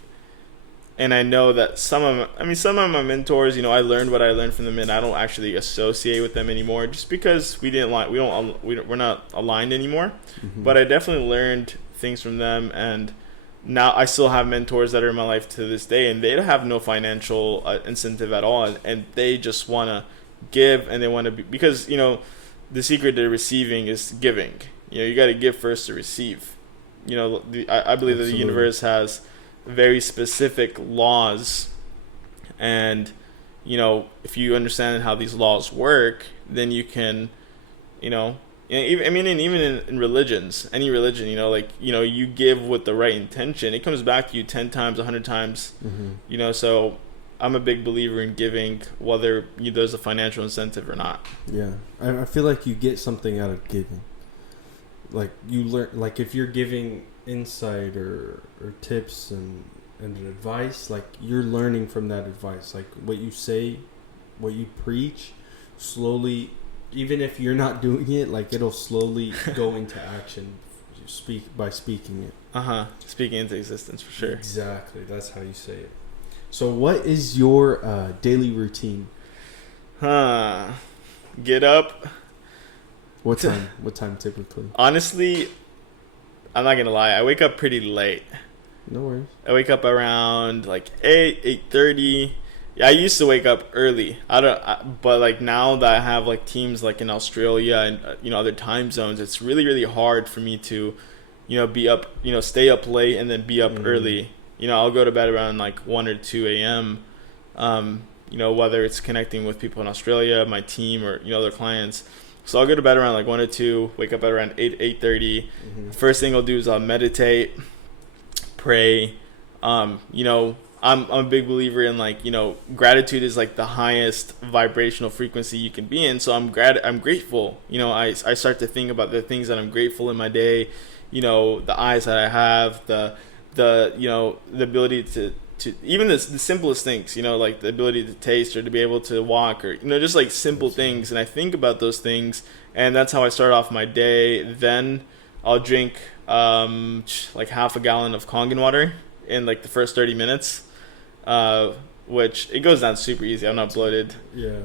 and I know that some of my mentors, you know, I learned what I learned from them, and I don't actually associate with them anymore, just because we're not aligned anymore. Mm-hmm. But I definitely learned things from them, and now I still have mentors that are in my life to this day, and they have no financial incentive at all, and they just want to give, and they want to be, because, you know, the secret to receiving is giving. You know, you got to give first to receive. You know, I believe that the universe has very specific laws, and, you know, if you understand how these laws work, then you can, you know, even in religions, any religion, you know, like, you know, you give with the right intention, it comes back to you 10 times, 100 times. Mm-hmm. You know, so I'm a big believer in giving, whether there's a financial incentive or not. Yeah, I feel like you get something out of giving. Like you learn, like if you're giving insight or tips and advice, like you're learning from that advice. Like what you say, what you preach, slowly, even if you're not doing it, like it'll slowly go into action. Speaking it. Speaking into existence, for sure. Exactly, that's how you say it. So, what is your daily routine? Get up. What time? What time typically? Honestly, I'm not gonna lie. I wake up pretty late. No worries. I wake up around like 8:30. Yeah, I used to wake up early. But like now that I have like teams like in Australia and you know, other time zones, it's really, really hard for me to, you know, be up, you know, stay up late and then be up early. You know, I'll go to bed around like 1 or 2 a.m. You know, whether it's connecting with people in Australia, my team, or, you know, other clients. So I'll go to bed around like 1 or 2, wake up at around 8:30. Mm-hmm. First thing I'll do is I'll meditate, pray. You know, I'm a big believer in, like, you know, gratitude is like the highest vibrational frequency you can be in. So I'm grateful. You know, I start to think about the things that I'm grateful in my day. You know, the eyes that I have, the you know, the ability to even the simplest things, you know, like the ability to taste or to be able to walk, or, you know, just like simple things. And I think about those things, and that's how I start off my day. Then I'll drink like half a gallon of Kangen water in like the first 30 minutes, which it goes down super easy. I'm not bloated. Yeah.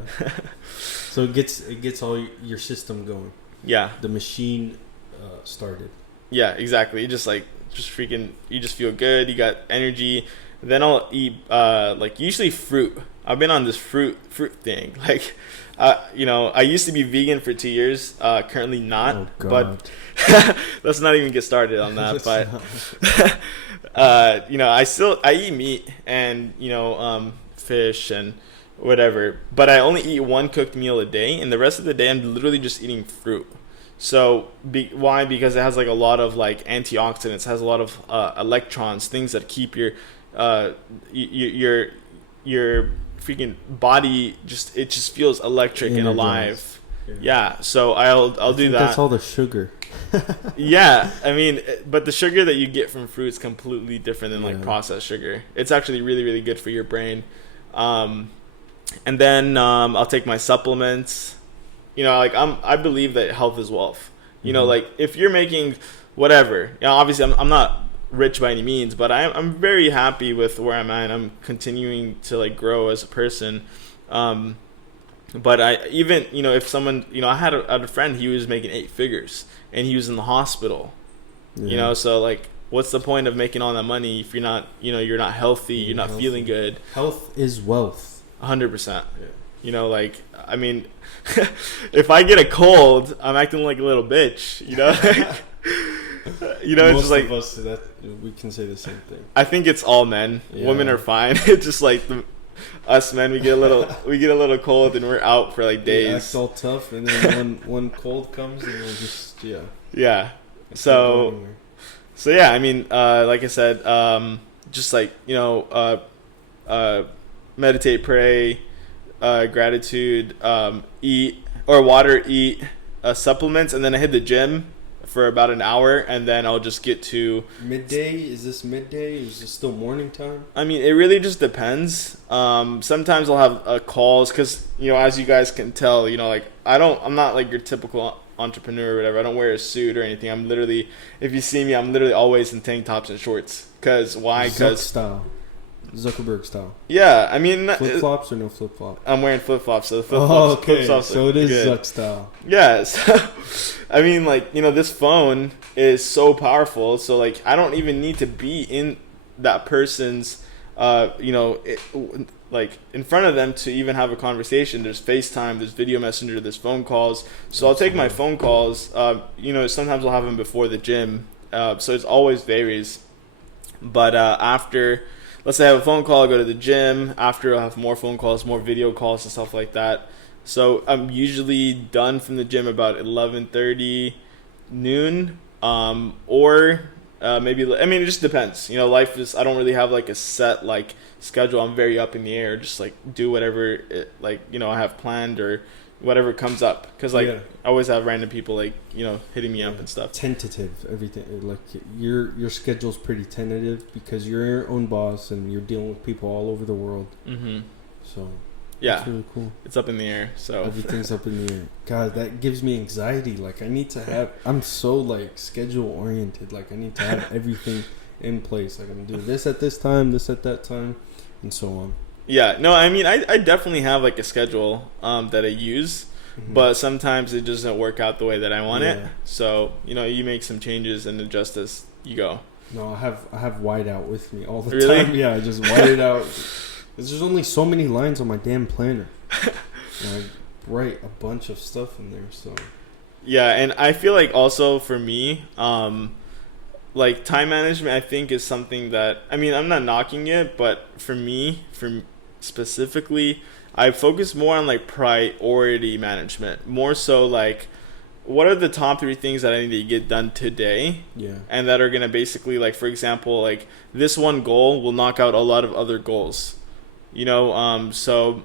So it gets all your system going. Yeah. The machine started. Yeah, exactly. You just you just feel good. You got energy. Then I'll eat like usually fruit. I've been on this fruit thing. Like, you know, I used to be vegan for 2 years. Currently not. Oh, God. But let's not even get started on that. But you know, I eat meat and, you know, fish and whatever. But I only eat one cooked meal a day, and the rest of the day I'm literally just eating fruit. So why? Because it has like a lot of like antioxidants, has a lot of electrons, things that keep your freaking body it just feels electric and alive. Yeah. So I'll do that. That's all the sugar. Yeah, I mean, but the sugar that you get from fruit is completely different than like processed sugar. It's actually really, really good for your brain. And then I'll take my supplements. You know, like I believe that health is wealth. You know, like if you're making whatever, you know, obviously I'm not rich by any means, but I'm very happy with where I'm at. I'm continuing to like grow as a person. But I even, you know, if someone, you know, I had a friend, he was making 8 figures and he was in the hospital. You know, so like, what's the point of making all that money if you're not, you know, you're not healthy, you're not feeling good. Health is wealth. 100%. Yeah. You know, like, I mean, if I get a cold, I'm acting like a little bitch, you know? You know, Most it's just like, of us, that we can say the same thing. I think it's all men. Yeah. Women are fine. It's just like us men, we get a little cold and we're out for like days. We act all tough, and then one cold comes and we'll just Yeah. So So yeah, I mean, like I said, just like, meditate, pray, gratitude, eat or water, eat supplements, and then I hit the gym for about an hour, and then I'll just get to Midday? Is this midday? Is this still morning time? I mean, it really just depends. Sometimes I'll have calls because, as you guys can tell, like I'm not like your typical entrepreneur or whatever. I don't wear a suit or anything. I'm literally, if you see me, I'm literally always in tank tops and shorts. Cause why? Zuck style, Zuckerberg style. Yeah, I mean, flip flops or no flip flop? I'm wearing flip flops, so the flip okay. flops So it is good. Zuck style. Yeah, so, I mean, like, this phone is so powerful. So like, I don't even need to be in that person's, like in front of them to even have a conversation. There's FaceTime, there's video messenger, there's phone calls. So I'll take my phone calls. Sometimes I'll have them before the gym. So it always varies. But after, let's say I have a phone call, I go to the gym. After, I'll have more phone calls, more video calls and stuff like that. So I'm usually done from the gym about 11:30, noon, or maybe, I mean, it just depends. Life is, I don't really have like a set like schedule. I'm very up in the air, just like do whatever I have planned or whatever comes up. Because like, I always have random people like, hitting me up and stuff. Tentative, everything. Like your schedule's pretty tentative because you're your own boss and you're dealing with people all over the world. Mm-hmm. So yeah, it's really cool. It's up in the air. So everything's up in the air. God, that gives me anxiety. Like I need to have. I'm so like schedule oriented. Like I need to have everything in place. Like I'm doing this at this time, this at that time, and so on. Yeah, no, I mean, I definitely have like a schedule that I use, but sometimes it doesn't work out the way that I want it. So you make some changes and adjust as you go. No, I have whiteout with me all the really? time. Yeah, I just white it out. There's only so many lines on my damn planner. And I write a bunch of stuff in there. So yeah, and I feel like also for me, like time management, I think is something that, I mean, I'm not knocking it, but for me, specifically, I focus more on like priority management, more so like what are the top 3 things that I need to get done today, and that are gonna basically, like, for example, like this one goal will knock out a lot of other goals, so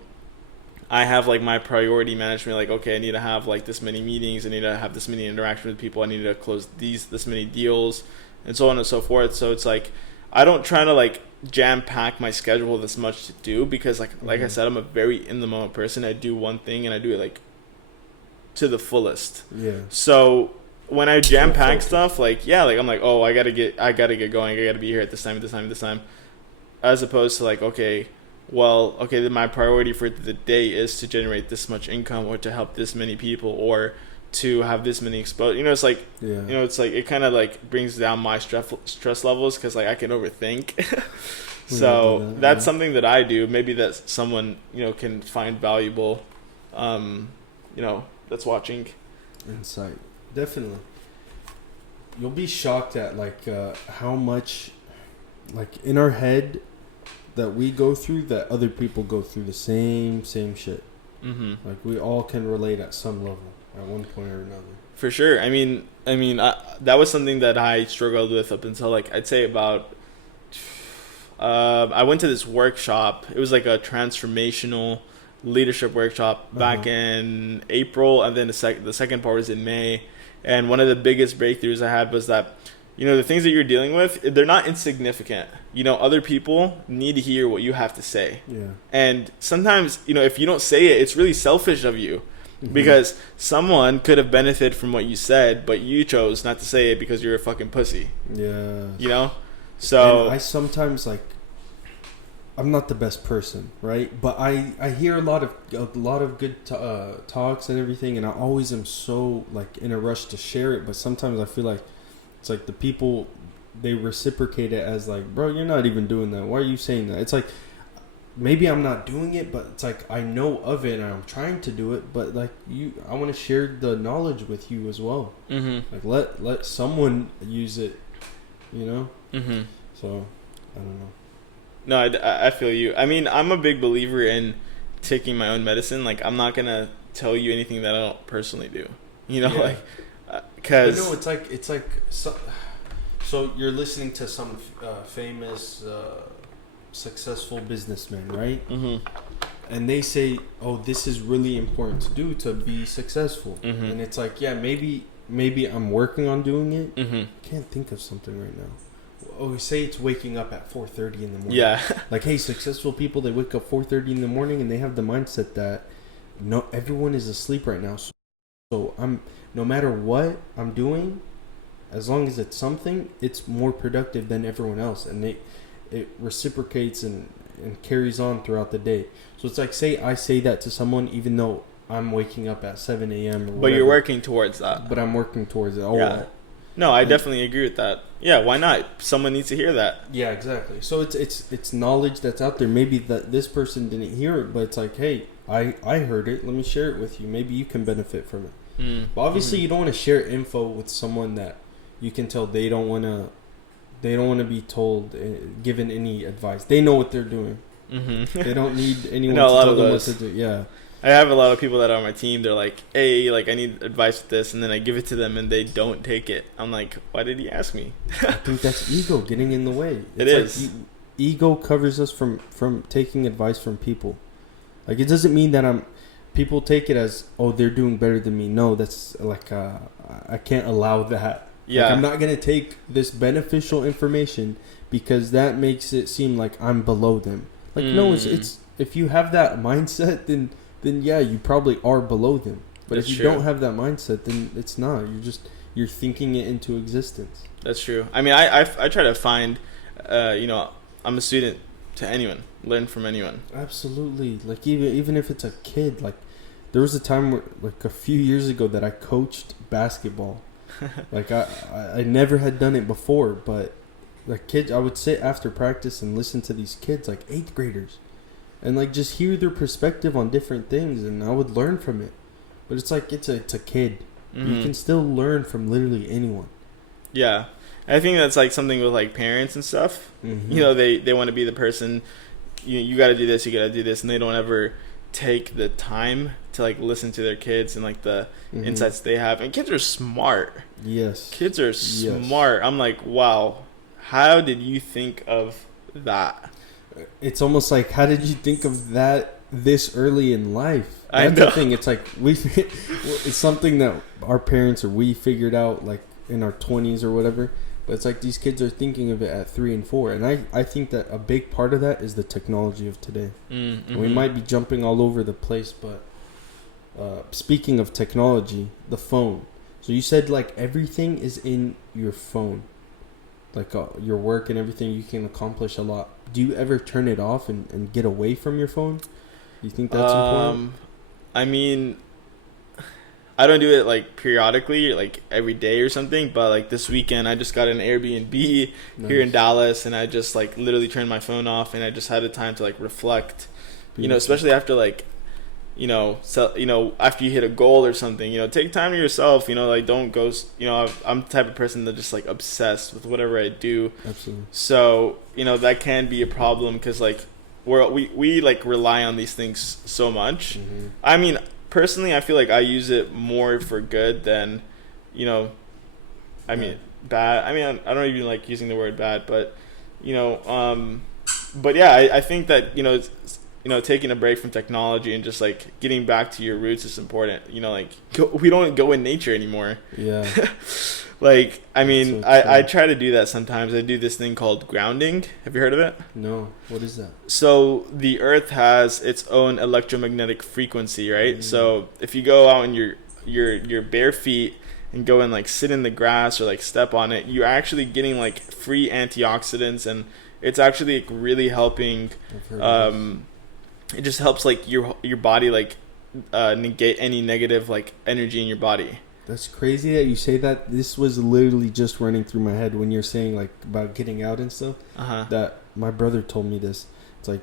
I have like my priority management, like, okay, I need to have like this many meetings, I need to have this many interactions with people, I need to close this many deals, and so on and so forth. So it's like I don't try to like jam pack my schedule with as much to do because like I said, I'm a very in the moment person. I do one thing and I do it like to the fullest. Yeah. So when I jam pack stuff, like I'm like, oh, I gotta get going. I gotta be here at this time. As opposed to like, okay, then my priority for the day is to generate this much income or to help this many people or to have this many exposure. It's like, it's like it kind of like brings down my stress levels because like I can overthink. So that's something that I do. Maybe that someone can find valuable, that's watching. Insight, definitely. You'll be shocked at like how much, like in our head, that we go through that other people go through the same shit. Mm-hmm. Like we all can relate at some level. At one point or another. For sure. I mean, that was something that I struggled with up until like I'd say about. I went to this workshop. It was like a transformational leadership workshop back in April, and then the second part was in May. And one of the biggest breakthroughs I had was that, the things that you're dealing with, they're not insignificant. Other people need to hear what you have to say. Yeah. And sometimes, if you don't say it, it's really selfish of you. Mm-hmm. Because someone could have benefited from what you said, but you chose not to say it because you're a fucking pussy. Yeah. So and I sometimes like, I'm not the best person, right? But I hear a lot of good talks and everything, and I always am so like in a rush to share it. But sometimes I feel like it's like the people, they reciprocate it as like, bro, you're not even doing that. Why are you saying that? It's like, maybe I'm not doing it, but it's like I know of it and I'm trying to do it, but like I want to share the knowledge with you as well. Mm-hmm. Like let someone use it, Mm-hmm. So I don't know. No, I feel you. I mean, I'm a big believer in taking my own medicine. Like I'm not gonna tell you anything that I don't personally do. Like because it's like So you're listening to some famous, successful businessman, right? Mm-hmm. And they say, "Oh, this is really important to do to be successful." Mm-hmm. And it's like, yeah, maybe I'm working on doing it. Mm-hmm. I can't think of something right now. Oh, say it's waking up at 4:30 in the morning. Yeah. Like, hey, successful people, they wake up 4:30 in the morning and they have the mindset that no, everyone is asleep right now. So I'm, no matter what I'm doing, as long as it's something, it's more productive than everyone else, and it reciprocates and carries on throughout the day. So it's like, say I say that to someone, even though I'm waking up at 7 a.m. or whatever, But you're working towards that. But I'm working towards it. Oh, Yeah. No, I definitely agree with that. Yeah, why not? Someone needs to hear that. yeah, exactly. So it's knowledge that's out there. Maybe that this person didn't hear it, but it's like, hey, I heard it. Let me share it with you. Maybe you can benefit from it. But obviously, you don't want to share info with someone that you can tell they don't want to be told, given any advice. They know what they're doing. Mm-hmm. They don't need anyone No, a to lot tell of them those. what to do. Yeah. I have a lot of people that are on my team. They're like, hey, like, I need advice with this. And then I give it to them and they don't take it. I'm like, why did he ask me? I think that's ego getting in the way. It It's is. like ego covers us from taking advice from people. Like, it doesn't mean that people take it as, oh, they're doing better than me. No, that's like, I can't allow that. Yeah. Like, I'm not going to take this beneficial information because that makes it seem like I'm below them. Like, no, it's if you have that mindset, then yeah, you probably are below them. But That's if you true. don't have that mindset, then it's not. You're thinking it into existence. That's true. I mean, I try to find, I'm a student to anyone, learn from anyone. Absolutely. Like, even if it's a kid, like, there was a time where, like, a few years ago that I coached basketball. Like, I never had done it before, but like, kids, I would sit after practice and listen to these kids, like 8th graders, and like just hear their perspective on different things, and I would learn from it. But it's like, it's a kid. Mm-hmm. You can still learn from literally anyone. Yeah. I think that's like something with like parents and stuff. Mm-hmm. You know, they want to be the person, you got to do this, you got to do this, and they don't ever take the time to like listen to their kids and like the insights they have. And kids are smart. Yes. Kids are smart. I'm like, wow, how did you think of that? It's almost like, how did you think of that this early in life? I That's know. the thing. It's like it's something that our parents or we figured out like in our 20s or whatever. But it's like these kids are thinking of it at 3 and 4, and I think that a big part of that is the technology of today. Mm-hmm. We might be jumping all over the place, but speaking of technology, the phone. So you said like everything is in your phone, like your work and everything. You can accomplish a lot. Do you ever turn it off and get away from your phone? Do you think that's important? I mean, I don't do it like periodically, like every day or something, but like this weekend I just got an Airbnb here in Dallas, and I just like literally turned my phone off, and I just had a time to like reflect. Beautiful. You know, especially after like, after you hit a goal or something, take time to yourself, like don't go, I'm the type of person that just like obsessed with whatever I do. Absolutely. So, that can be a problem because like we like rely on these things so much. Mm-hmm. I mean, personally, I feel like I use it more for good than, bad. I mean, I don't even like using the word bad, but, but yeah, I think that, taking a break from technology and just like getting back to your roots is important. We don't go in nature anymore. Yeah. Like, I mean, So I try to do that sometimes. I do this thing called grounding. Have you heard of it? No. What is that? So the Earth has its own electromagnetic frequency, right? So if you go out in your bare feet and go and like sit in the grass or like step on it, you're actually getting like free antioxidants, and it's actually like really helping. I've heard of this. It just helps like your body like negate any negative like energy in your body. That's crazy that you say that. This was literally just running through my head when you're saying like about getting out and stuff. That my brother told me this. It's like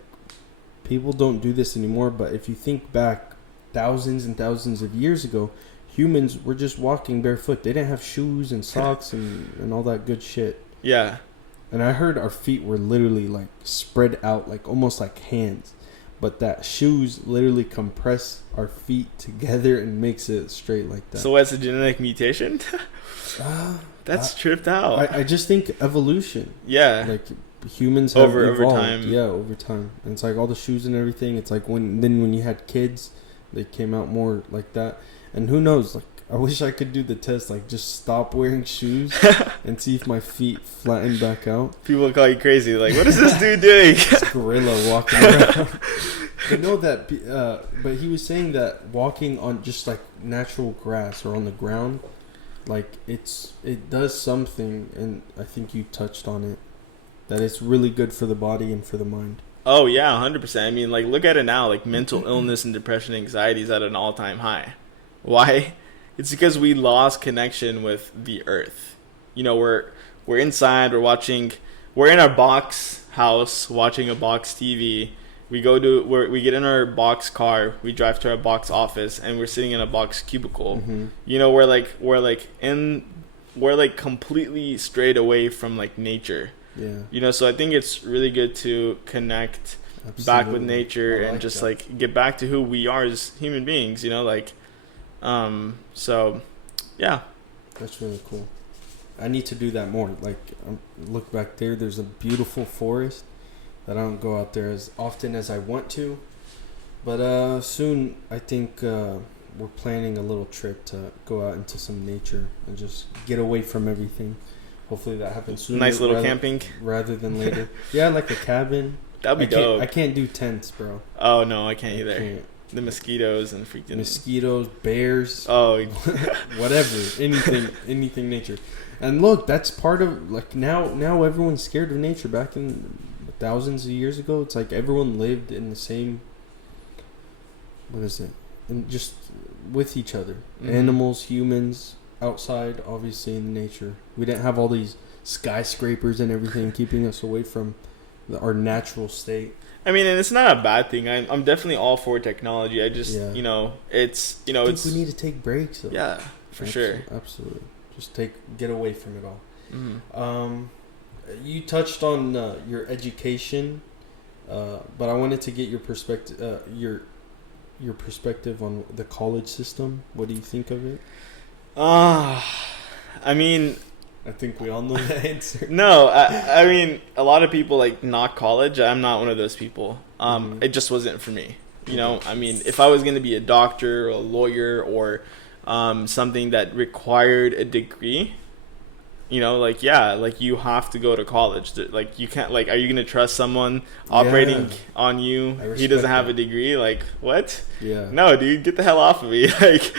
people don't do this anymore, but if you think back thousands and thousands of years ago, humans were just walking barefoot. They didn't have shoes and socks and all that good shit. Yeah. And I heard our feet were literally like spread out, like almost like hands. but that shoes literally compress our feet together and makes it straight like that. So what's a genetic mutation? That's tripped out. I just think evolution. Yeah. Like humans have over evolved. time. Yeah, over time. And it's like all the shoes and everything. It's like when you had kids, they came out more like that. And who knows? Like I wish I could do the test. Like just stop wearing shoes and see if my feet flatten back out. People call you crazy. Like, what is this dude doing? It's gorilla walking around. But know that. But he was saying that walking on just like natural grass or on the ground, like it does something. And I think you touched on it. That it's really good for the body and for the mind. Oh yeah, 100%. I mean, like, look at it now. Like, mental illness and depression, and anxiety is at an all-time high. Why? It's because we lost connection with the earth. You know, we're inside. We're in our box house watching a box TV. We get in our box car. We drive to our box office, and we're sitting in a box cubicle. Mm-hmm. You know, we're completely strayed away from like nature. Yeah. You know, so I think it's really good to connect back with nature and just that. Like get back to who we are as human beings, you know, like so yeah. That's really cool. I need to do that more. Like look back there's a beautiful forest that I don't go out there as often as I want to. But soon I think we're planning a little trip to go out into some nature and just get away from everything. Hopefully that happens soon. Nice little camping. Rather than later. Yeah, like a cabin. That'd be dope. I can't do tents, bro. Oh, no, I can't either. The mosquitoes and freaking... Mosquitoes, bears. Oh. Whatever. Anything nature. And look, that's part of... Like, now everyone's scared of nature. Back in thousands of years ago, it's like everyone lived in the same... What is it? And just with each other. Mm-hmm. Animals, humans... outside, obviously, in nature. We didn't have all these skyscrapers and everything keeping us away from our natural state. I mean, and it's not a bad thing. I'm definitely all for technology. I just, you know, it's, you know, I think we need to take breaks. Though. Yeah, for sure. Absolutely. Just get away from it all. Mm-hmm. You touched on your education, but I wanted to get your perspective. Your perspective on the college system. What do you think of it? I mean, I think we all know the answer. No, I mean, a lot of people like knock college. I'm not one of those people. It just wasn't for me. You know, I mean, if I was going to be a doctor or a lawyer or something that required a degree, you know, like, yeah, like you have to go to college. Like you can't, like, are you going to trust someone operating on you? He doesn't have a degree. Like, what? Yeah. No, dude, get the hell off of me. Like,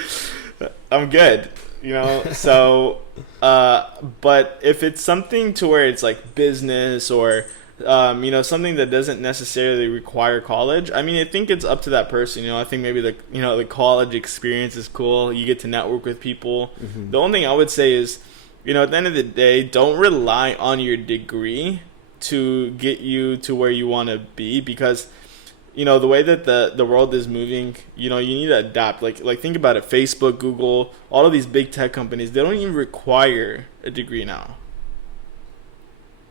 I'm good. You know, so, but if it's something to where it's like business or, you know, something that doesn't necessarily require college, I mean, I think it's up to that person. You know, I think maybe the college experience is cool. You get to network with people. Mm-hmm. The only thing I would say is, you know, at the end of the day, don't rely on your degree to get you to where you want to be, because, you know, the way that the world is moving, you know, you need to adapt. Like think about it. Facebook, Google, all of these big tech companies, they don't even require a degree now.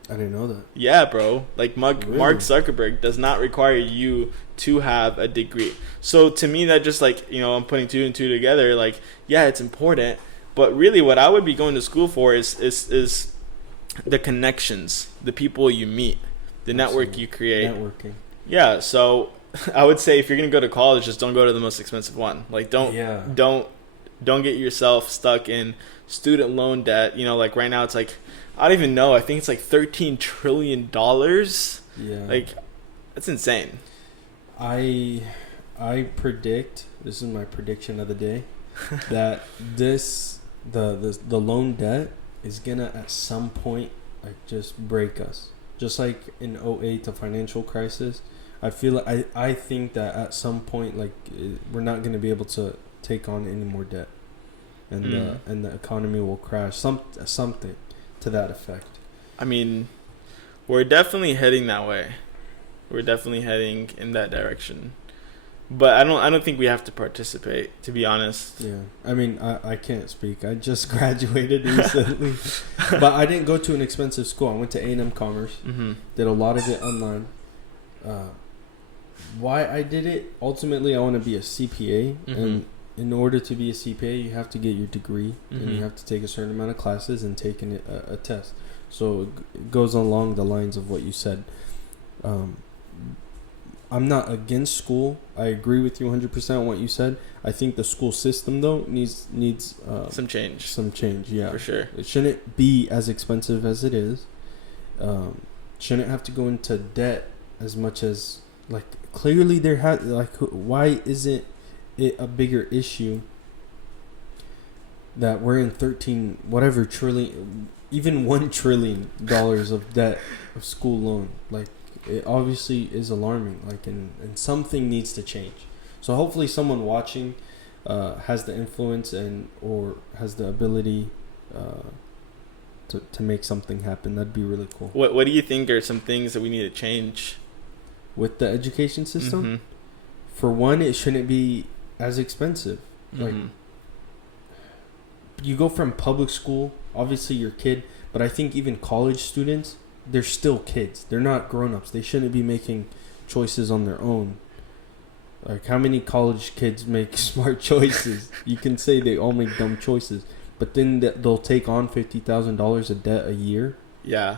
I didn't know that. Yeah, bro. Like Mark Zuckerberg does not require you to have a degree. So to me, that just like, you know, I'm putting two and two together. Like, yeah, it's important. But really what I would be going to school for is the connections, the people you meet, the network you create. Networking. Yeah, so I would say if you're gonna go to college, just don't go to the most expensive one. Like don't get yourself stuck in student loan debt. You know, like right now it's like, I don't even know. I think it's like $13 trillion. Yeah, like that's insane. I predict, this is my prediction of the day, that the loan debt is gonna at some point like just break us. Just like in 2008, the financial crisis, I think that at some point, like, we're not going to be able to take on any more debt, and the economy will crash. Something to that effect. I mean, we're definitely heading that way. We're definitely heading in that direction. But I don't think we have to participate, to be honest. Yeah, I mean, I can't speak. I just graduated recently, but I didn't go to an expensive school. I went to A&M Commerce. Mm-hmm. Did a lot of it online. why I did it. Ultimately, I want to be a CPA, Mhm. and in order to be a CPA, you have to get your degree, and Mhm. you have to take a certain amount of classes and take a test. So it goes along the lines of what you said. Um, I'm not against school. I agree with you 100% on what you said. I think the school system though needs Some change. some change. Yeah, For sure. it shouldn't be as expensive as it is. Shouldn't have to go into debt as much as like clearly there had like why isn't it a bigger issue that we're in 13 whatever trillion, even $1 trillion of debt of school loan? Like it obviously is alarming, like and something needs to change. So hopefully someone watching has the influence and or has the ability to make something happen. That'd be really cool. What do you think are some things that we need to change With the education system, Mhm. for one, it shouldn't be as expensive. Like Mhm. you go from public school, obviously you're a kid, but I think even college students, they're still kids. They're not grown-ups. They shouldn't be making choices on their own. Like how many college kids make smart choices? You can say they all make dumb choices, but then they'll take on $50,000 of debt a year. Yeah.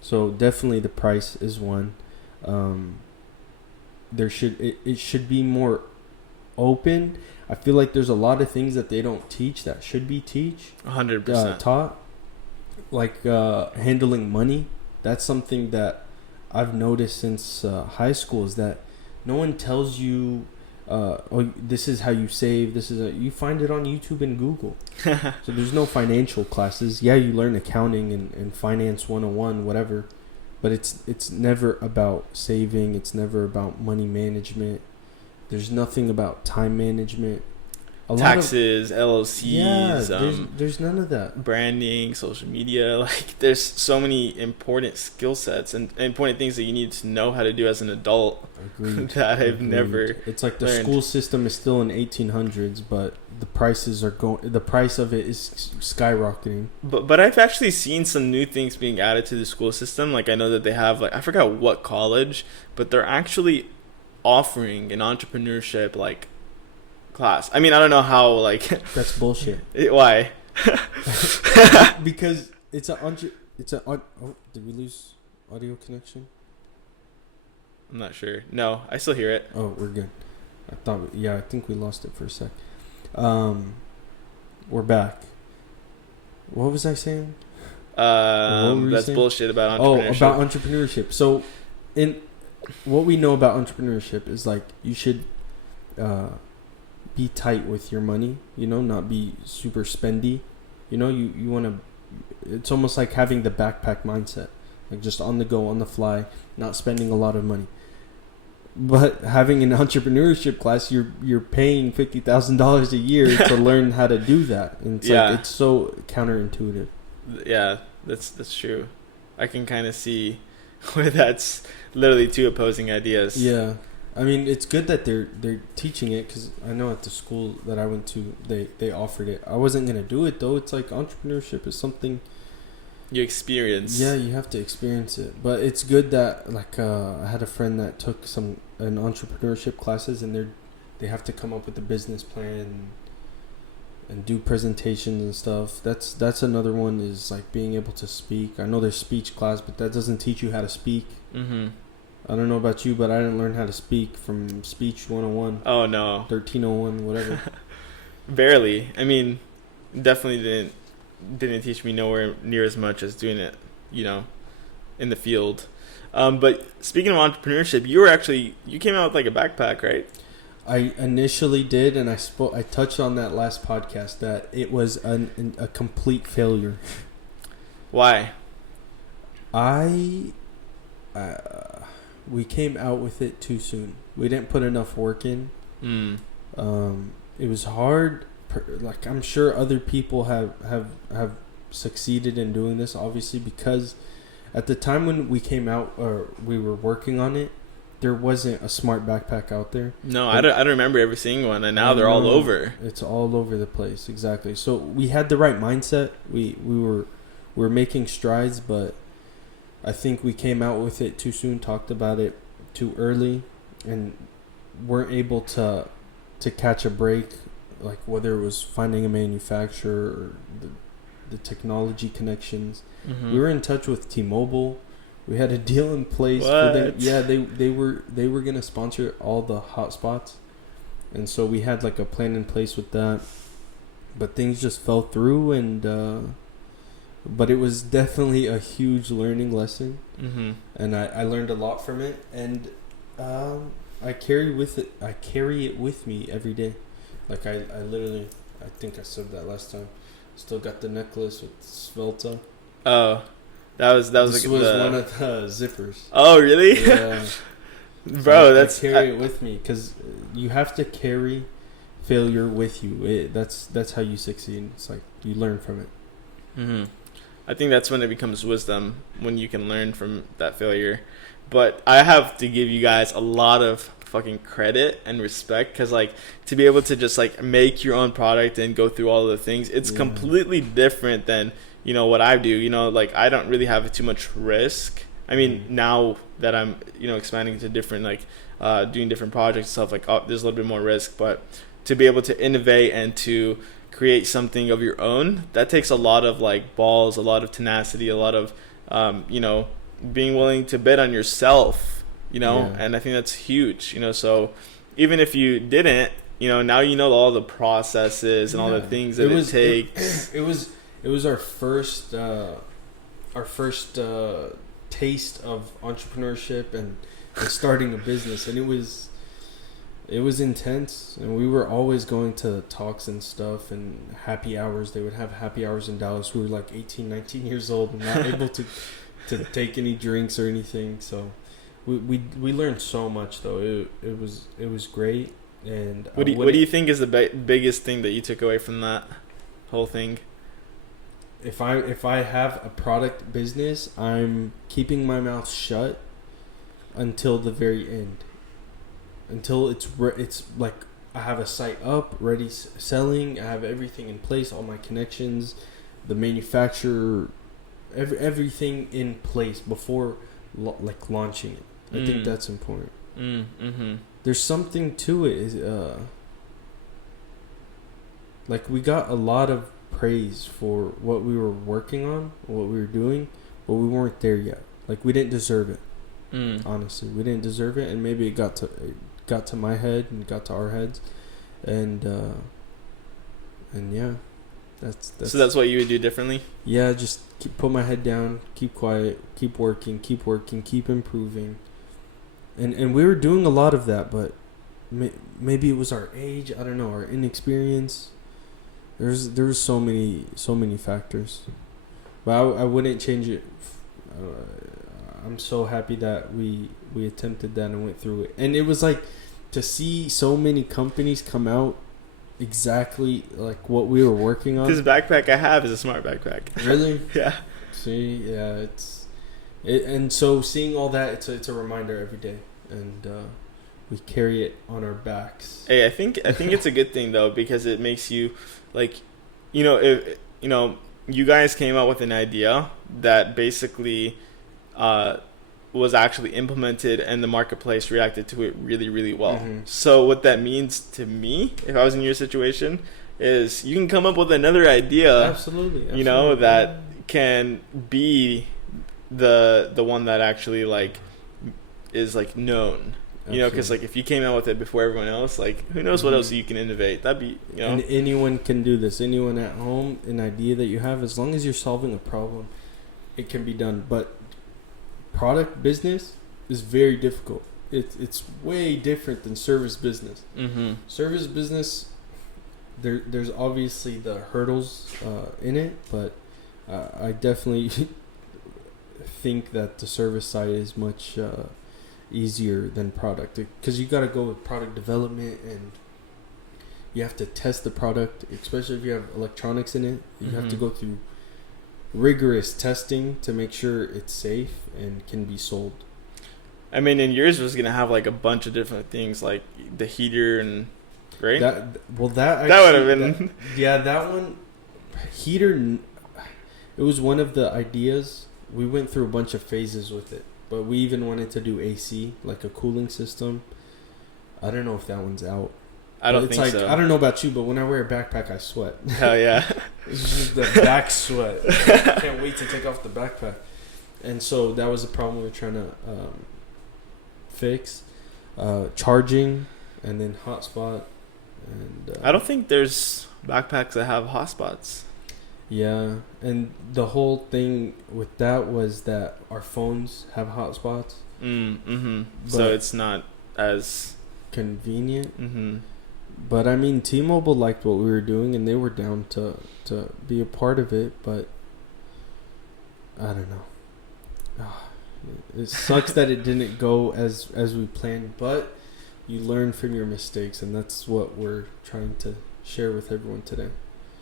So definitely the price is one. It should be more open. I feel like there's a lot of things that they don't teach that should be 100%. taught, like handling money. That's something that I've noticed since high school, is that no one tells you oh, this is how you save, you find it on YouTube and Google. So there's no financial classes. Yeah, you learn accounting and finance 101 whatever, but it's never about saving. It's never about money management. There's nothing about time management. Taxes, LLCs, there's none of that. branding, social media. Like, there's so many important skill sets and important things that you need to know how to do as an adult Agreed. that I've Agreed. never It's like the learned. school system is still in 1800s, but the prices are going. The price of it is skyrocketing. But I've actually seen some new things being added to the school system. Like, I know that they have, like, I forgot what college, but they're actually offering an entrepreneurship, like, class. I mean, I don't know how, like, That's bullshit. why? Because it's oh, did we lose audio connection? I'm not sure. No, I still hear it. Oh, we're good. I think we lost it for a sec. We're back. What was I saying? What were you That's saying? bullshit about Oh, entrepreneurship. about entrepreneurship. So, in what we know about entrepreneurship is like you should be tight with your money. You know, not be super spendy. You know, you want to. It's almost like having the backpack mindset, like just on the go, on the fly, not spending a lot of money. But having an entrepreneurship class, you're paying $50,000 a year to learn how to do that, and it's like it's so counterintuitive. Yeah, that's true. I can kind of see where that's literally two opposing ideas. Yeah, I mean it's good that they're teaching it, because I know at the school that I went to they offered it. I wasn't gonna do it though. It's like entrepreneurship is something You experience. Yeah, you have to experience it. But it's good that like I had a friend that took an entrepreneurship classes, and they have to come up with a business plan and do presentations and stuff. That's another one, is like being able to speak. I know there's speech class, but that doesn't teach you how to speak. Mm-hmm. I don't know about you, but I didn't learn how to speak from Speech 101, Oh no. 1301, whatever. Barely. I mean, definitely didn't teach me nowhere near as much as doing it, in the field. But speaking of entrepreneurship, you came out with like a backpack, right? I initially did, and I touched on that last podcast that it was a complete failure. Why? We came out with it too soon. We didn't put enough work in. It was hard. Like, I'm sure other people have succeeded in doing this, obviously, because at the time when we came out, or we were working on it, there wasn't a smart backpack out there. No, I don't remember ever seeing one, and now they're all over. It's all over the place, exactly. So we had the right mindset. We were making strides, but I think we came out with it too soon, talked about it too early. and weren't able to catch a break, like whether it was finding a manufacturer or the technology connections. Mm-hmm. We were in touch with T-Mobile. We had a deal in place for them. What? Yeah, they were gonna sponsor all the hotspots, and so we had like a plan in place with that. But things just fell through, and but it was definitely a huge learning lesson, Mm-hmm. and I learned a lot from it, and I carry it with me every day. Like I literally, I think I said that last time. Still got the necklace with Svelta. Oh, that was This like was the. one of the zippers. Oh really? Yeah. Bro, So that's I carry it with me because you have to carry failure with you. That's how you succeed. It's like you learn from it. Mm-hmm. I think that's when it becomes wisdom, when you can learn from that failure. But I have to give you guys a lot of fucking credit and respect, because like to be able to just like make your own product and go through all of the things, it's Yeah. completely different than, you know, what I do. You know, like I don't really have too much risk. I mean, now that I'm, you know, expanding to different, like doing different projects and stuff, like there's a little bit more risk. But to be able to innovate and to create something of your own, that takes a lot of like balls, a lot of tenacity, a lot of you know, being willing to bet on yourself, you know. Yeah. And I think that's huge, you know. So even if you didn't, you know, now you know all the processes and all the Yeah. things that it takes. It was our first taste of entrepreneurship and starting a business, and it was intense, and we were always going to talks and stuff and happy hours. They would have happy hours in Dallas. We were like 18, 19 years old and not able to take any drinks or anything. So we learned so much though. It was great. And What do you think is the biggest thing that you took away from that whole thing? If I have a product business, I'm keeping my mouth shut until the very end. Until it's like I have a site up, ready, selling. I have everything in place, all my connections, the manufacturer, everything in place before like launching it. I think that's important. Mm-hmm. There's something to it. Like we got a lot of praise for what we were working on, what we were doing, but we weren't there yet. Like we didn't deserve it. Honestly, we didn't deserve it, and maybe it got to my head and got to our heads, and yeah, that's So that's what you would do differently? yeah. Just put my head down, keep quiet, keep working, keep improving, and we were doing a lot of that, but maybe it was our age. I don't know, our inexperience. There was so many factors, but I wouldn't change it. I'm so happy that we attempted that and went through it. And it was like to see so many companies come out exactly like what we were working on. This backpack I have is a smart backpack. Really? Yeah. See, yeah, and so seeing all that, it's a reminder every day, and we carry it on our backs. Hey, I think it's a good thing though, because it makes you like, you know, if you know, you guys came out with an idea that basically was actually implemented, and the marketplace reacted to it really, really well. Mm-hmm. So what that means to me, if I was in your situation, is you can come up with another idea, Absolutely. you know, that can be the one that actually like is like known. You know, because like if you came out with it before everyone else, like who knows what else you can innovate? That'd be, you know. And anyone can do this. Anyone at home, an idea that you have, as long as you're solving a problem, it can be done. But product business is very difficult. It's way different than service business. Mm-hmm. Service business, there's obviously the hurdles in it, but I definitely think that the service side is much easier than product, because you got to go with product development, and you have to test the product, especially if you have electronics in it. You have to go through rigorous testing to make sure it's safe and can be sold. I mean, and yours was gonna have like a bunch of different things, like the heater and right. That would have been that one heater. It was one of the ideas. We went through a bunch of phases with it, but we even wanted to do AC, like a cooling system, I don't know if that one's out. I don't It's think like, so. I don't know about you, but when I wear a backpack, I sweat. Hell yeah. It's just the back sweat. I can't wait to take off the backpack. And so that was the problem we were trying to fix. Charging and then hotspot. And I don't think there's backpacks that have hotspots. yeah, and the whole thing with that was that our phones have hotspots. So But- it's not as. Convenient. Mm-hmm. But I mean, T-Mobile liked what we were doing, and they were down to be a part of it. But I don't know. It sucks that it didn't go as we planned. But you learn from your mistakes, and that's what we're trying to share with everyone today.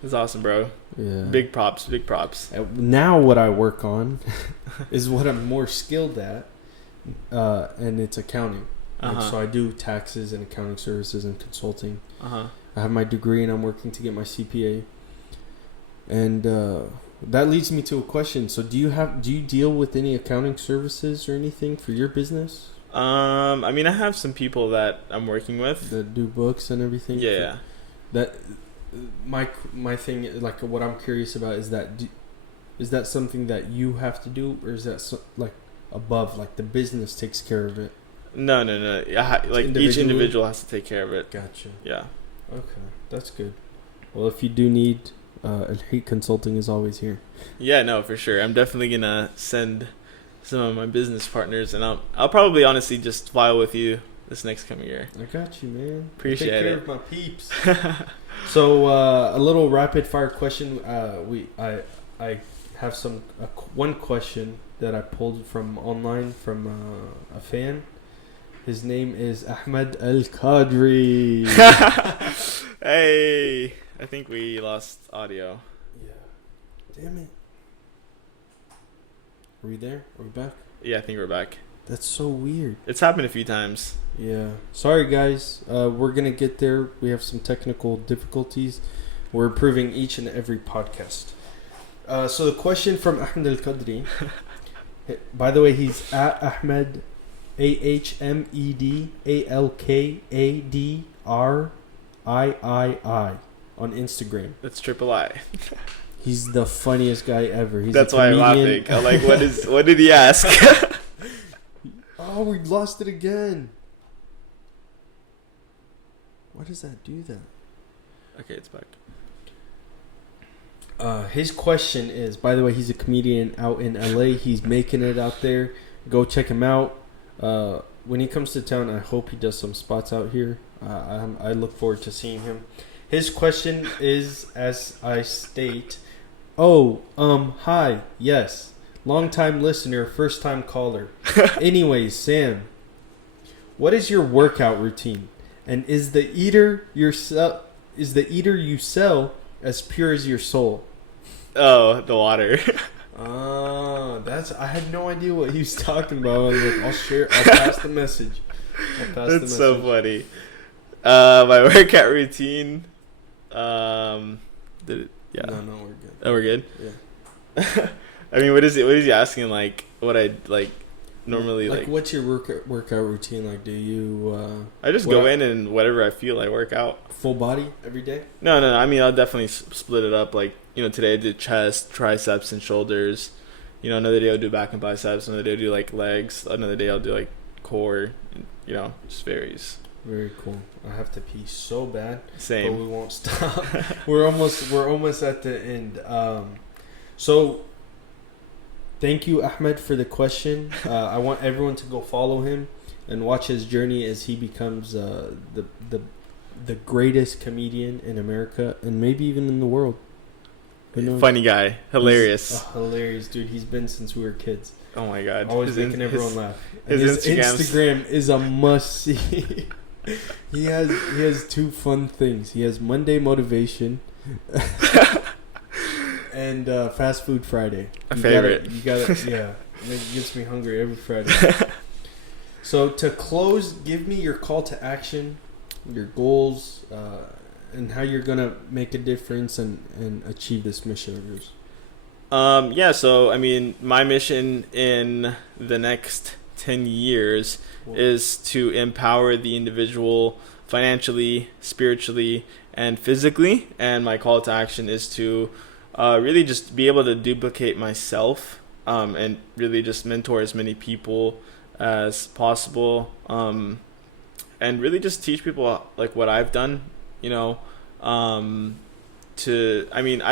It's awesome, bro. Yeah. Big props. Now what I work on is what I'm more skilled at, and it's accounting. Like, Uh-huh. so I do taxes and accounting services and consulting. Uh-huh. I have my degree and I'm working to get my CPA. And that leads me to a question. So do you deal with any accounting services or anything for your business I mean, I have some people that I'm working with. that do books and everything? Yeah. That my thing, like what I'm curious about is that is that something that you have to do, or is that like above, like the business takes care of it? No. Like each individual has to take care of it. Gotcha. Yeah. Okay, that's good. Well, if you do need, Al-Heat Consulting is always here. Yeah, no, for sure. I'm definitely gonna send some of my business partners, and I'll probably honestly just file with you this next coming year. I got you, man. Appreciate Take care it. of my peeps. So a little rapid fire question. I have one question that I pulled from online from a fan. His name is Ahmed Al Qadri. Hey, I think we lost audio. Yeah. Damn it. Are we there? Are we back? Yeah, I think we're back. That's so weird. It's happened a few times. Yeah. Sorry, guys. We're going to get there. We have some technical difficulties. We're improving each and every podcast. So the question from Ahmed Al Qadri. By the way, he's at Ahmed, AhmedAlkadrii on Instagram. That's triple I. He's the funniest guy ever. He's That's a why I'm comedian. laughing. I'm like, what did he ask? Oh, we lost it again. Why does that do that? Okay, it's back. His question is, by the way, he's a comedian out in LA. He's making it out there. Go check him out. When he comes to town, I hope he does some spots out here. I look forward to seeing him. His question is, as I state, hi, yes, long time listener, first time caller. Anyways, Sam, what is your workout routine? And is the eater you sell as pure as your soul? Oh, the water. I had no idea what he was talking about. I was like, I'll pass the message. That's so funny. My workout routine. Yeah. No, we're good. Oh, we're good. Yeah. I mean, what is he asking? Like, what I like normally like. What's your workout routine like? Do you? I just go in and whatever I feel, I work out. Full body every day? No. I mean, I'll definitely split it up. Like, today I did chest, triceps, and shoulders. Another day I'll do back and biceps. Another day I'll do like legs. Another day I'll do like core. Just varies. Very cool. I have to pee so bad. Same. But we won't stop. We're almost at the end. So thank you, Ahmed, for the question. I want everyone to go follow him and watch his journey as he becomes the greatest comedian in America and maybe even in the world. Funny guy, hilarious. He's a hilarious dude. He's been since we were kids. Oh my god, Always making everyone laugh. And his Instagram is a must see. He has two fun things. He has Monday motivation and Fast Food Friday. A favorite. You gotta yeah. It gets me hungry every Friday. So to close, give me your call to action, your goals, and how you're gonna make a difference and achieve this mission of yours. So I mean, my mission in the next 10 years Cool. is to empower the individual financially, spiritually, and physically. And my call to action is to really just be able to duplicate myself, and really just mentor as many people as possible, and really just teach people like what I've done, you know. I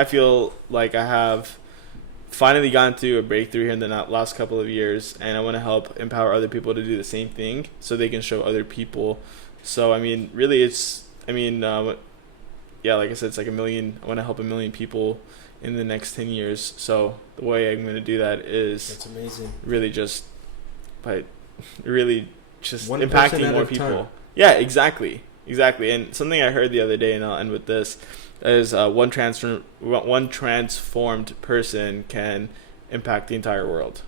feel like I have finally gotten through a breakthrough here in the last couple of years, and I want to help empower other people to do the same thing so they can show other people. So really it's like I said, it's like a million. I want to help 1 million people in the next 10 years. So the way I'm going to do that is That's amazing. really just by really just One person impacting at more a people. time. Yeah, exactly. And something I heard the other day, and I'll end with this, is one transformed person can impact the entire world.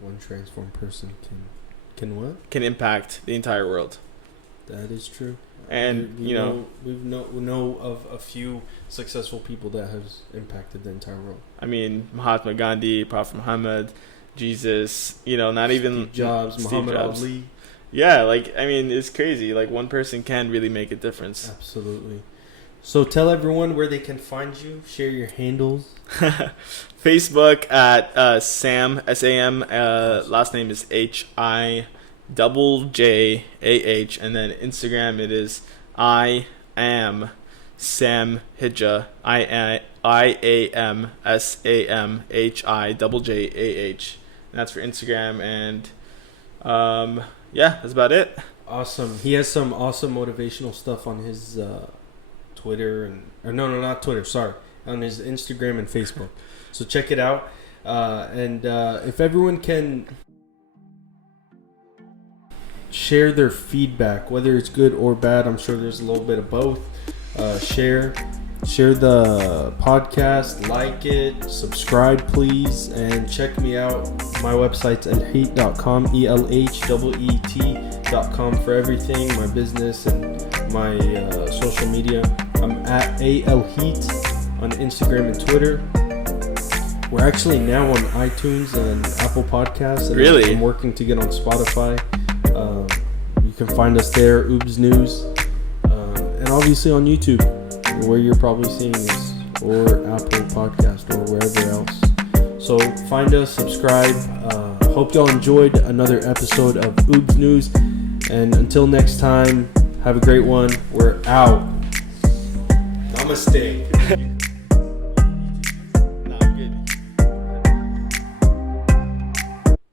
One transformed person can what? Can impact the entire world. That is true. And we know of a few successful people that has impacted the entire world. I mean, Mahatma Gandhi, Prophet Muhammad, Jesus. Not even Steve Jobs, Muhammad Ali. Yeah, it's crazy. Like, one person can really make a difference. Absolutely. So tell everyone where they can find you. Share your handles. Facebook at Sam, SAM. Last name is HIJJAH. And then Instagram, it is I am Sam Hijah. IAMSAMHIJJAH. And that's for Instagram. And that's about it. Awesome. He has some awesome motivational stuff on his Twitter not Twitter, sorry, on his Instagram and Facebook. So check it out. And if everyone can share their feedback, whether it's good or bad, I'm sure there's a little bit of both. Share the podcast, like it, subscribe please, and check me out. My website's elheat.com, elhweet.com for everything, my business and my social media. I'm at ALHeat on Instagram and Twitter. We're actually now on iTunes and Apple Podcasts. And Really? I'm working to get on Spotify. You can find us there, Oobs News, and obviously on YouTube, where you're probably seeing this, or Apple Podcast, or wherever else. So find us, subscribe. Hope y'all enjoyed another episode of Oobs News. And until next time, have a great one. We're out. Namaste.